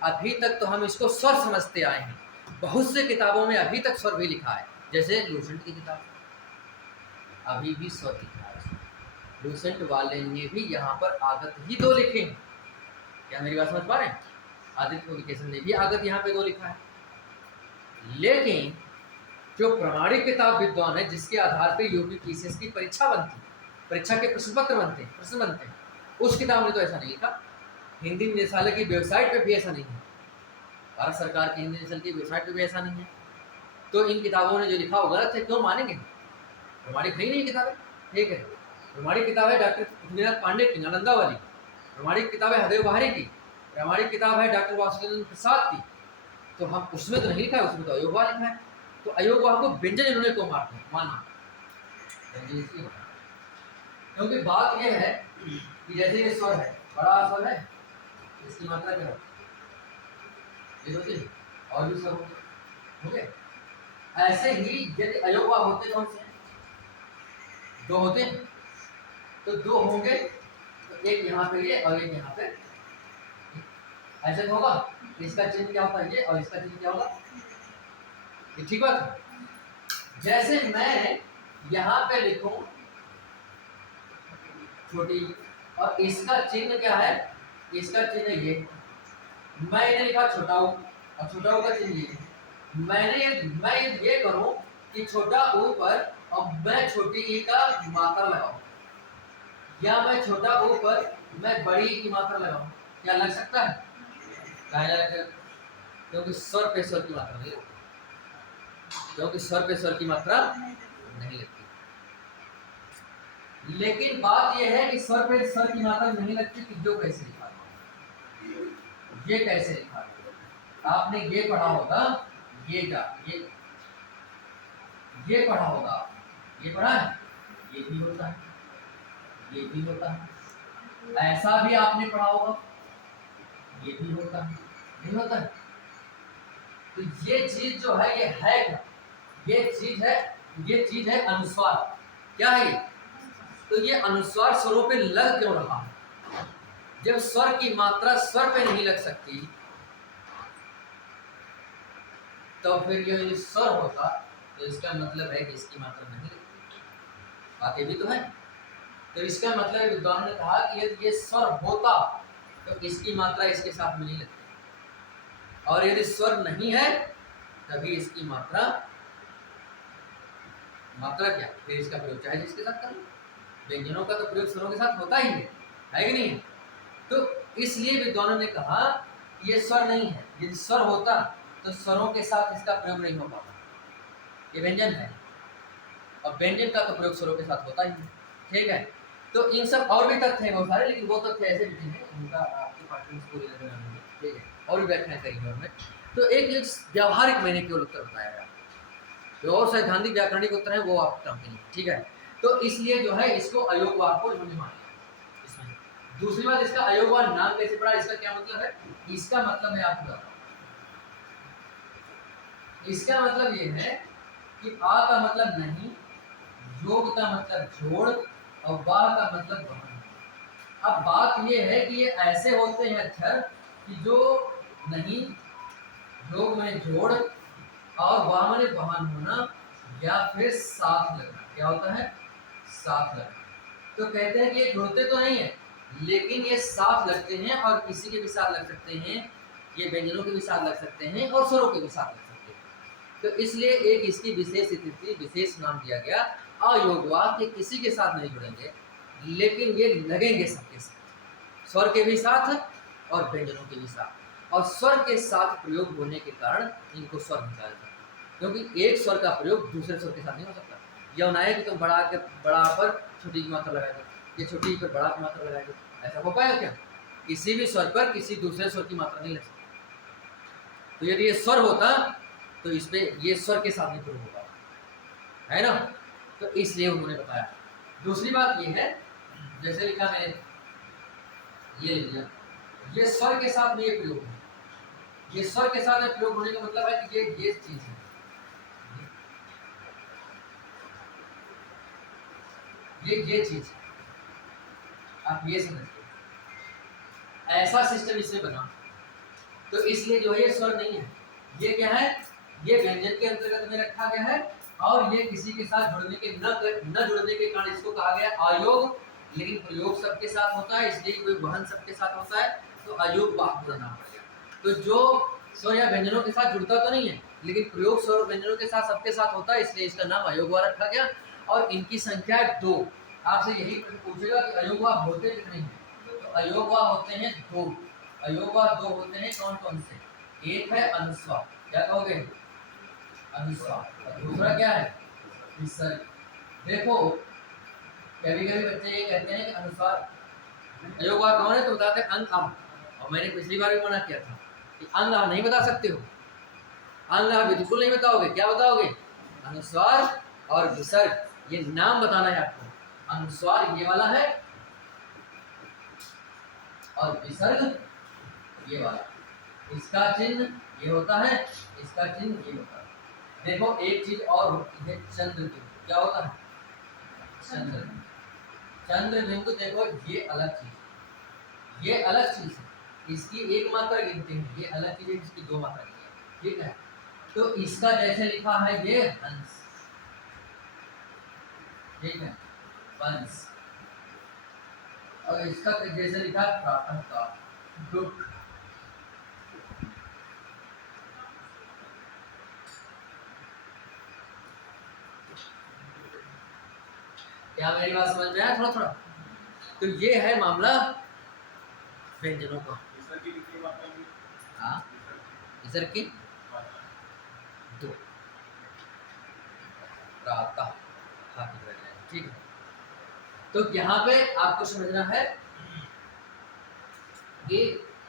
अभी तक तो हम इसको स्वर समझते आए हैं, बहुत से किताबों में अभी तक स्वर भी लिखा है, जैसे लूसेंट की किताब अभी भी स्वर लिखा है। लूसेंट वाले ने भी यहाँ पर आगत ही दो लिखे हैं। क्या मेरी बात समझ पा रहे हैं? आदित्य पब्लिकेशन ने भी आगत यहाँ पे दो लिखा है। लेकिन जो प्रमाणिक किताब विद्वान है, जिसके आधार पे यूपी पीसीएस की परीक्षा बनती, परीक्षा के प्रश्न पत्र बनते हैं, प्रश्न बनते हैं, उस किताब ने तो ऐसा नहीं लिखा। हिंदी निदेशालय की वेबसाइट पे भी ऐसा नहीं है, भारत सरकार की हिंदी निदेशालय की वेबसाइट पे भी ऐसा नहीं है। तो इन किताबों ने जो लिखा वो गलत है, क्यों मानेंगे? प्रमाणिक है ही नहीं किताबें, ठीक है। प्रमाणिक किताब है डॉक्टर पृथ्वीनाथ पांडे की नालंदा वाली, प्रमाणिक किताब है हरदेव बहारी की, प्रमाणिक किताब है डॉक्टर वासुदेव प्रसाद की, तो हम उसमें तो नहीं लिखा है, उसमें तो अयोगवा लिखा है। तो अयोगवा को व्यंजन इन्होंने क्यों माना? क्योंकि बात यह है कि जैसे ये स्वर है, बड़ा स्वर है, इसकी मात्रा क्या होती? और भी स्वर होते, ऐसे ही यदि अयोगवा होते कौन से? दो होते हैं, तो दो होंगे, तो एक यहाँ पे ये और एक यहाँ पे, ऐसे होगा। इसका चिन्ह क्या होता है? ये, और इसका चिन्ह क्या होगा? ये, ठीक बात। जैसे मैं यहाँ पे लिखूं छोटी, और इसका चिन्ह क्या है? इसका चिन्ह ये, मैंने लिखा छोटा ऊ, और छोटा ऊ का चिन्ह ये। मैं ये करूं कि छोटा ऊ पर और मैं छोटी ई का मात्रा लगाऊं, या मैं छोटा ऊ पर मैं बड़ी ई की मात्रा लगाऊं, क्या लग सकता है? कहा जाएगा, क्योंकि स्वर पे स्वर की मात्रा नहीं लगती, क्योंकि स्वर पे स्वर की मात्रा नहीं लगती। लेकिन बात यह है कि स्वर पे स्वर की मात्रा नहीं लगती, कि जो कैसे लिखा, ये कैसे लिखा? आपने ये पढ़ा होगा, ये क्या, ये पढ़ा होगा, ये पढ़ा है, ये भी होता है, ये भी होता है, ऐसा भी आपने पढ़ा होगा, ये भी होता है, नहीं होता है। तो ये चीज जो है, ये है क्या? ये चीज है अनुस्वार। क्या है ये? तो ये अनुस्वार स्वरों पे लग क्यों रहा है? जब स्वर की मात्रा स्वर पे नहीं लग सकती, तो फिर ये स्वर होता, तो इसका मतलब है कि इसकी मात्रा नहीं लगती। बात ये भी तो है। तो इसका मतलब विद्वान ने कहा कि यदि ये स्वर होता तो इसकी मात्रा इसके साथ में नहीं लगती, और यदि स्वर नहीं है तभी इसकी मात्रा क्या, फिर इसका प्रयोग चाहे जिसके साथ कर लो। व्यंजनों का तो प्रयोग स्वरों के साथ होता ही है कि नहीं? तो इसलिए विद्वानों ने कहा ये स्वर नहीं है। यदि स्वर होता तो स्वरों के साथ इसका प्रयोग नहीं हो पाता, ये व्यंजन है, और व्यंजन का तो प्रयोग स्वरों के साथ होता ही है, ठीक है। तो इन सब और भी तथ्य हैं बहुत सारे, लेकिन वो तथ्य ऐसे भी हैं उनका आपके पाठ्यक्रम से पूरी नजर आएंगे, ठीक है, और भी व्याख्याएं करेंगे उनमें। तो एक व्यावहारिक मैंने केवल उत्तर बताया है, जो और सैद्धांतिक व्याकरणिक उत्तर है वो आप काम के लिए, ठीक है। तो इसलिए जो है इसको अयोगवाद को इन्होंने मान लिया, इसमें दूसरी बात, इसका अयोगवान नाम कैसे पड़ा, इसका क्या मतलब है? इसका मतलब मैं आपको बताता हूं। इसका मतलब ये है कि आ का मतलब नहीं, योग का मतलब जोड़, और वाह का मतलब वहन। अब बात ये है कि ये ऐसे होते हैं अक्षर कि जो नहीं, योग में जोड़, और वाह में वहन होना, या फिर साथ लगना। क्या होता है? साथ लगना। तो कहते हैं कि ये जुड़ते तो नहीं है, लेकिन ये साथ लगते हैं, और किसी के भी साथ लग सकते हैं, ये व्यंजनों के भी साथ लग सकते हैं, और स्वरों के भी साथ लग सकते हैं। तो इसलिए एक इसकी विशेष स्थिति, विशेष नाम दिया गया अयोगवाद, के किसी के साथ नहीं जुड़ेंगे, लेकिन ये लगेंगे सबके साथ, स्वर के भी साथ और व्यंजनों के भी साथ। और स्वर के साथ प्रयोग होने के कारण इनको स्वर निकाला जाता है, क्योंकि एक स्वर का प्रयोग दूसरे स्वर के साथ नहीं हो सकता। यह ना है कि तुम बड़ा पर छोटी की मात्रा लगा दो, ये छोटी पर बड़ा की मात्रा लगा दो, ऐसा हो पाएगा क्या? किसी भी स्वर पर किसी दूसरे स्वर की मात्रा नहीं लग सकती। तो यदि ये स्वर होता तो इस पे ये स्वर के साथ नहीं प्रयोग होगा, है ना? तो इसलिए उन्होंने बताया। दूसरी बात ये है, जैसे लिखा मैंने, ये लिख दिया, ये स्वर के साथ में ये प्रयोग है। ये स्वर के साथ में प्रयोग होने का मतलब है कि ये चीज है, ये चीज है, आप ये समझिए, ऐसा सिस्टम इसमें बना। तो इसलिए जो है ये स्वर नहीं है, ये क्या है? ये व्यंजन के अंतर्गत में रखा गया है, और ये किसी के साथ जुड़ने के न जुड़ने के कारण इसको कहा गया अयोग। लेकिन प्रयोग सबके साथ होता है, इसलिए कोई वहन सबके साथ होता है, तो अयोग वाह पूरा नाम पड़ गया। तो जो स्वर या व्यंजनों के साथ जुड़ता तो नहीं है, लेकिन प्रयोग स्वर व्यंजनों के साथ सबके साथ होता है, इसलिए इसका नाम अयोगवा रखा गया। और इनकी संख्या 2। आपसे यही पूछेगा कि अयोगवा होते कितने हैं, तो अयोगवा होते हैं 2। अयोगवा 2 होते हैं, कौन कौन से? एक है अनुस्वार, क्या कहोगे? अनुस्वार। और दूसरा क्या है? विसर्ग। देखो कभी कभी बच्चे ये कहते हैं कि अनुस्वार अयोगवा कौन है, तो बताते हैं अंग अम। और मैंने पिछली बार भी मना किया था कि अंग आप नहीं बता सकते हो, अंग आप बिल्कुल नहीं बताओगे। क्या बताओगे? अनुस्वार और विसर्ग, ये नाम बताना है आपको। अनुस्वार ये वाला है, और विसर्ग ये वाला। इसका चिन्ह ये होता है, इसका चिन्ह ये होता है। देखो एक चीज और होती है, चंद्र बिंदु। क्या होता है? चंद्र बिंदु। चंद्र बिंदु देखो, ये अलग चीज है, ये अलग चीज है, इसकी एक मात्रा गिनते हैं, ये अलग चीज है, इसकी 2 मात्रा गिनते हैं, ठीक है? तो इसका जैसे लिखा है ये हंस, ठीक है, वंश। और इसका जैसे लिखा है प्रातः काल, दुख। क्या मेरी बात समझ में आया थोड़ा थोड़ा? तो ये है मामला व्यंजनों का। हाँ, विसर्ग की 2 प्रातः, ठीक है? तो यहाँ पे आपको समझना है कि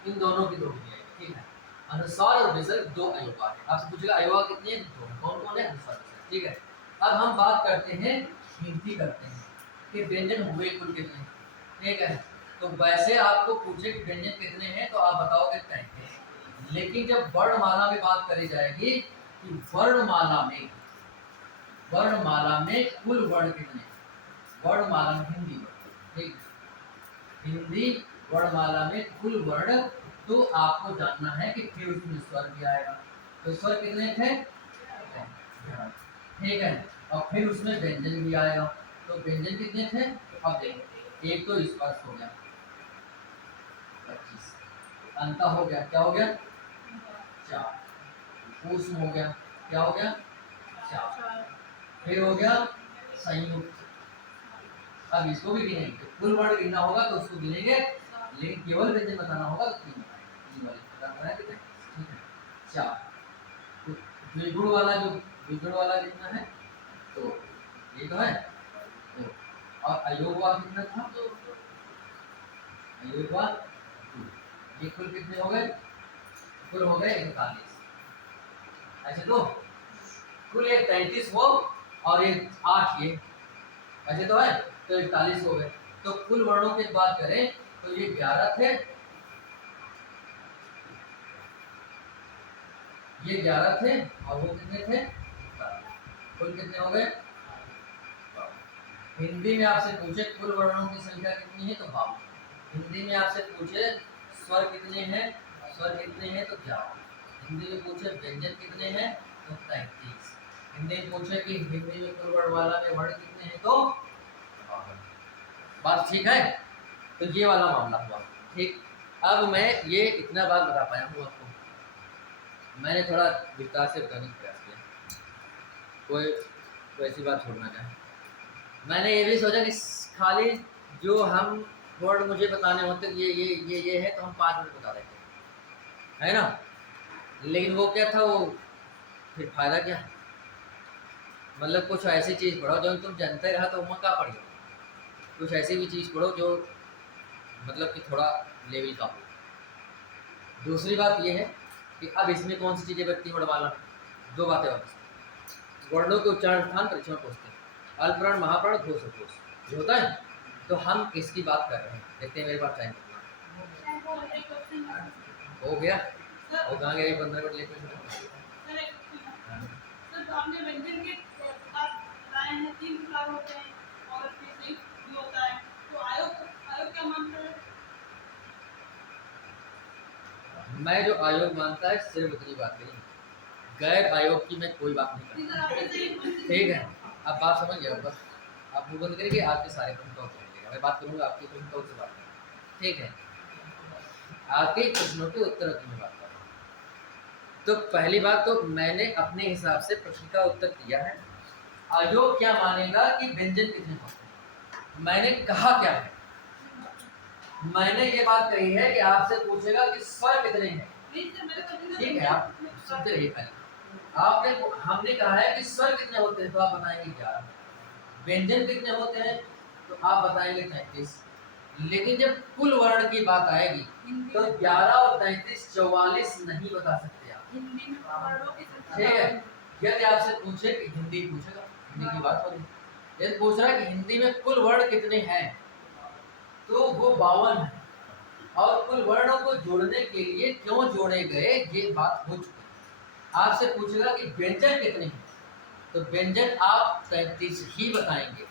इन दोनों की 2 है, ठीक है? अनुस्वार और विसर्ग 2 अयोगवा है। आपसे पूछेगा अयोगवा कितने हैं? 2। कौन कौन है? अनुस्वार विसर्ग, ठीक है? अब हम बात करते हैं, गिनती करते हैं कि व्यंजन हुए कुल कितने, ठीक है? तो वैसे आपको पूछे कि व्यंजन कितने हैं, तो आप बताओगे 33। लेकिन जब वर्णमाला में बात करी जाएगी कि वर्णमाला में कुल वर्ण कितने, वर्णमाला में हिंदी, ठीक, हिंदी वर्णमाला में कुल वर्ण, तो आपको जानना है कि फिर उसमें स्वर भी आएगा। तो स्वर कितने थे? ठीक है। और फिर उसमें व्यंजन भी आएगा, तो व्यंजन कितने थे? तो अब देखो, एक तो स्पर्श हो गया 25, अंत हो गया, क्या हो गया? 4, ऊष्म हो गया, क्या हो गया? 4, फिर हो गया संयुक्त। अब इसको भी गिनेंगे, कुल वर्ण गिनना होगा तो उसको गिनेंगे, लेकिन केवल व्यंजन बताना होगा तो 3 बताएंगे, ठीक है? 4, तो द्विगुण वाला कितना है? तो ये तो है, तो और अयोगवा कितना था? अयोगवा 2। ये कुल कितने हो गए? कुल हो गए 41। ऐसे तो कुल ये 33 हो, और ये 8 ये, ऐसे तो है, तो 41 हो गए। तो कुल वर्णों की बात करें तो ये 11 थे, ये 11 थे और वो कितने थे? कुल कितने हो गए? हिंदी में आपसे पूछे कुल वर्णों की संख्या कितनी है तो 52। हिंदी में आपसे पूछे स्वर कितने हैं, स्वर कितने हैं तो 11। हिंदी में पूछे व्यंजन कितने हैं तो 33। हिंदी में पूछे कि हिंदी में कुल वर्णमाला में वर्ण कितने हैं तो 52। बात ठीक है? तो ये वाला मामला हुआ। ठीक, अब मैं ये इतना बात बता पाया हूँ आपको। मैंने थोड़ा विस्तार से बताने का प्रयास किया, कोई ऐसी बात छोड़ना चाहे। मैंने ये भी सोचा कि खाली जो हम वर्ड मुझे बताने होते ये है तो हम 5 मिनट बता देते, है ना। लेकिन वो क्या था, वो फिर फायदा क्या, मतलब कुछ ऐसी चीज़ पढ़ो जो तुम जानते रहा तो उम्र का पढ़ो, कुछ ऐसी भी चीज़ पढ़ो जो मतलब कि थोड़ा लेवल का हो। दूसरी बात ये है कि अब इसमें कौन सी चीज़ें बचती वर्णमाला? 2 बातें और। वर्णों के उच्चारण स्थान परीक्षण पूछते हैं, अल्पवर्ण, महावर्ण, घोष, उपघोष, ये होता है। तो हम इसकी बात कर रहे हैं, देखते हैं मेरे पास टाइम कितना हो गया। और कहाँ गया? 15 मिनट लेट में। मैं जो आयोग मानता है सिर्फ उतनी बात करी, गैर आयोग की मैं कोई बात नहीं करता। ठीक है, अब बात समझ गया होगा। आप मुंह बंद करेंगे, आपके सारे प्रश्न का उत्तर मिलेगा। मैं बात करूँगा आपके प्रश्न का उत्तर बात करूँगा। ठीक है, आपके प्रश्नों के उत्तर की मैं बात कर रहा हूँ। तो पहली बात तो मैंने अपने हिसाब से प्रश्न का उत्तर दिया है। आयोग क्या मानेगा कि व्यंजन कितने होते हैं? मैंने कहा क्या है? मैंने ये बात कही है कि आपसे पूछेगा कि स्वर कितने हैं। ठीक है, आप सुनते रहिए पहले। आपने हमने कहा है कि स्वर कितने होते हैं तो आप बताएंगे 11। व्यंजन कितने होते हैं तो आप बताएंगे 33। लेकिन जब कुल वर्ण की बात आएगी तो 11 और 33 44 नहीं बता सकते आप। ठीक है, यदि आपसे पूछे कि हिंदी पूछेगा, हिंदी की बात हो रही, यदि पूछ रहा है कि हिंदी में कुल वर्ण कितने हैं तो वो 52 है। और कुल वर्णों को जोड़ने के लिए क्यों जोड़े गए ये बात हो चुकी। आपसे पूछेगा कि व्यंजन कितने हैं तो व्यंजन आप 33 ही बताएंगे।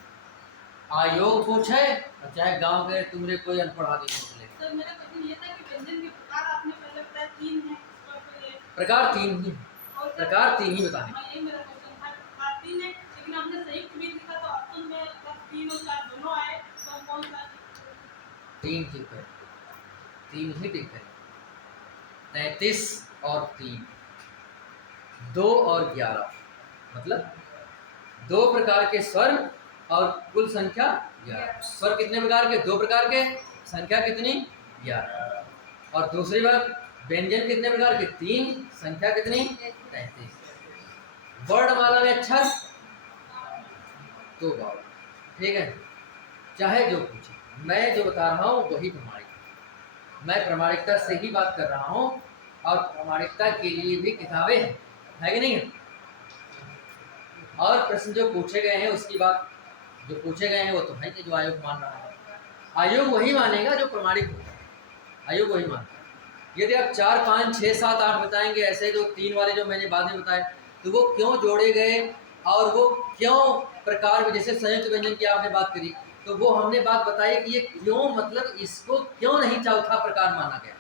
आयोग पूछे और चाहे गांव के तुमरे कोई अनपढ़ आदमी पूछ ले। सर मेरा क्वेश्चन ये था कि व्यंजन के प्रकार आपने पहले बताया 3 हैं, प्रकार 3 ही, प्रकार 3 ही बताने। हां, ये मेरा क्वेश्चन था, प्रकार 3 है, लेकिन आपने संयुक्त भी लिखा तो ऑप्शन में 3 और 4 दोनों आए तो कौन सा? 3 ठीक है, 3 ही ठीक है। 33 और 3, 2 और 11, मतलब 2 प्रकार के स्वर और कुल संख्या 11। स्वर कितने प्रकार के? 2 प्रकार के, संख्या कितनी? 11। और दूसरी बात, व्यंजन कितने प्रकार के? 3, संख्या कितनी? 33। वर्णमाला में अक्षर तो 52। ठीक है, चाहे जो पूछे, मैं जो बता रहा हूँ वही प्रमाणिक, मैं प्रमाणिकता से ही बात कर रहा हूँ और प्रमाणिकता के लिए भी किताबें हैं, है कि नहीं है? और प्रश्न जो पूछे गए हैं उसकी बात, जो पूछे गए हैं वो तो है कि जो आयोग मान रहा है। आयोग वही मानेगा जो प्रमाणिक होगा, आयोग वही मानता है। यदि आप 4, 5, 6, 7, 8 बताएंगे ऐसे जो 3 वाले जो मैंने बाद में बताए तो वो क्यों जोड़े गए और वो क्यों प्रकार में, जैसे संयुक्त व्यंजन की आपने बात करी तो वो हमने बात बताई कि ये क्यों, मतलब इसको क्यों नहीं चौथा प्रकार माना गया,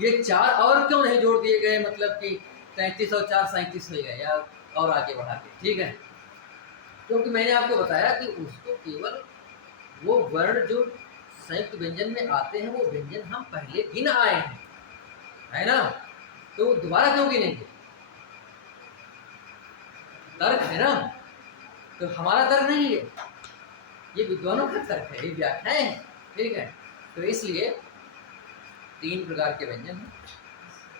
ये 4 और क्यों नहीं जोड़ दिए गए, मतलब कि 33 और 4 37 हो गए या और आगे बढ़ा के। ठीक है, क्योंकि मैंने आपको बताया कि उसको केवल वो वर्ण जो संयुक्त व्यंजन में आते हैं वो व्यंजन हम पहले गिन आए हैं, है ना, तो दोबारा क्यों गिनेंगे? तर्क है ना, तो हमारा तर्क नहीं है, ये विद्वानों का तर्क है, ये व्याख्याएं हैं। ठीक है, तो इसलिए 3 प्रकार के व्यंजन हैं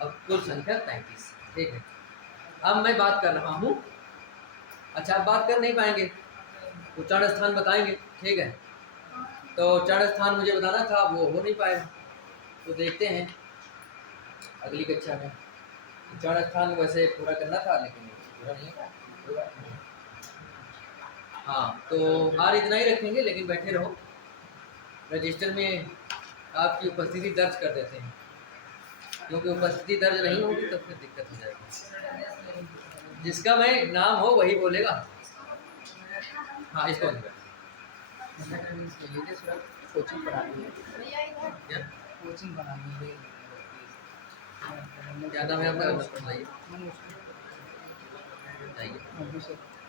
और कुल संख्या 33। ठीक है, अब मैं बात कर रहा हूँ, अच्छा आप बात कर नहीं पाएंगे, उच्चारण स्थान बताएंगे। ठीक है, तो उच्चारण स्थान मुझे बताना था, वो हो नहीं पाएगा, तो देखते हैं अगली कक्षा में। उच्चारण स्थान वैसे पूरा करना था लेकिन पूरा नहीं था। हाँ, तो हार इतना ही रखेंगे, लेकिन बैठे रहो। रजिस्टर में आपकी उपस्थिति दर्ज कर देते हैं, क्योंकि उपस्थिति दर्ज नहीं होगी तो फिर दिक्कत हो जाएगी। जिसका मैं नाम हो वही बोलेगा। हाँ, इसको कोचिंग पढ़ानी है, क्या कोचिंग पढ़ानी है। क्या नाम है आपका? बताइए। मैंने बताइए। उसको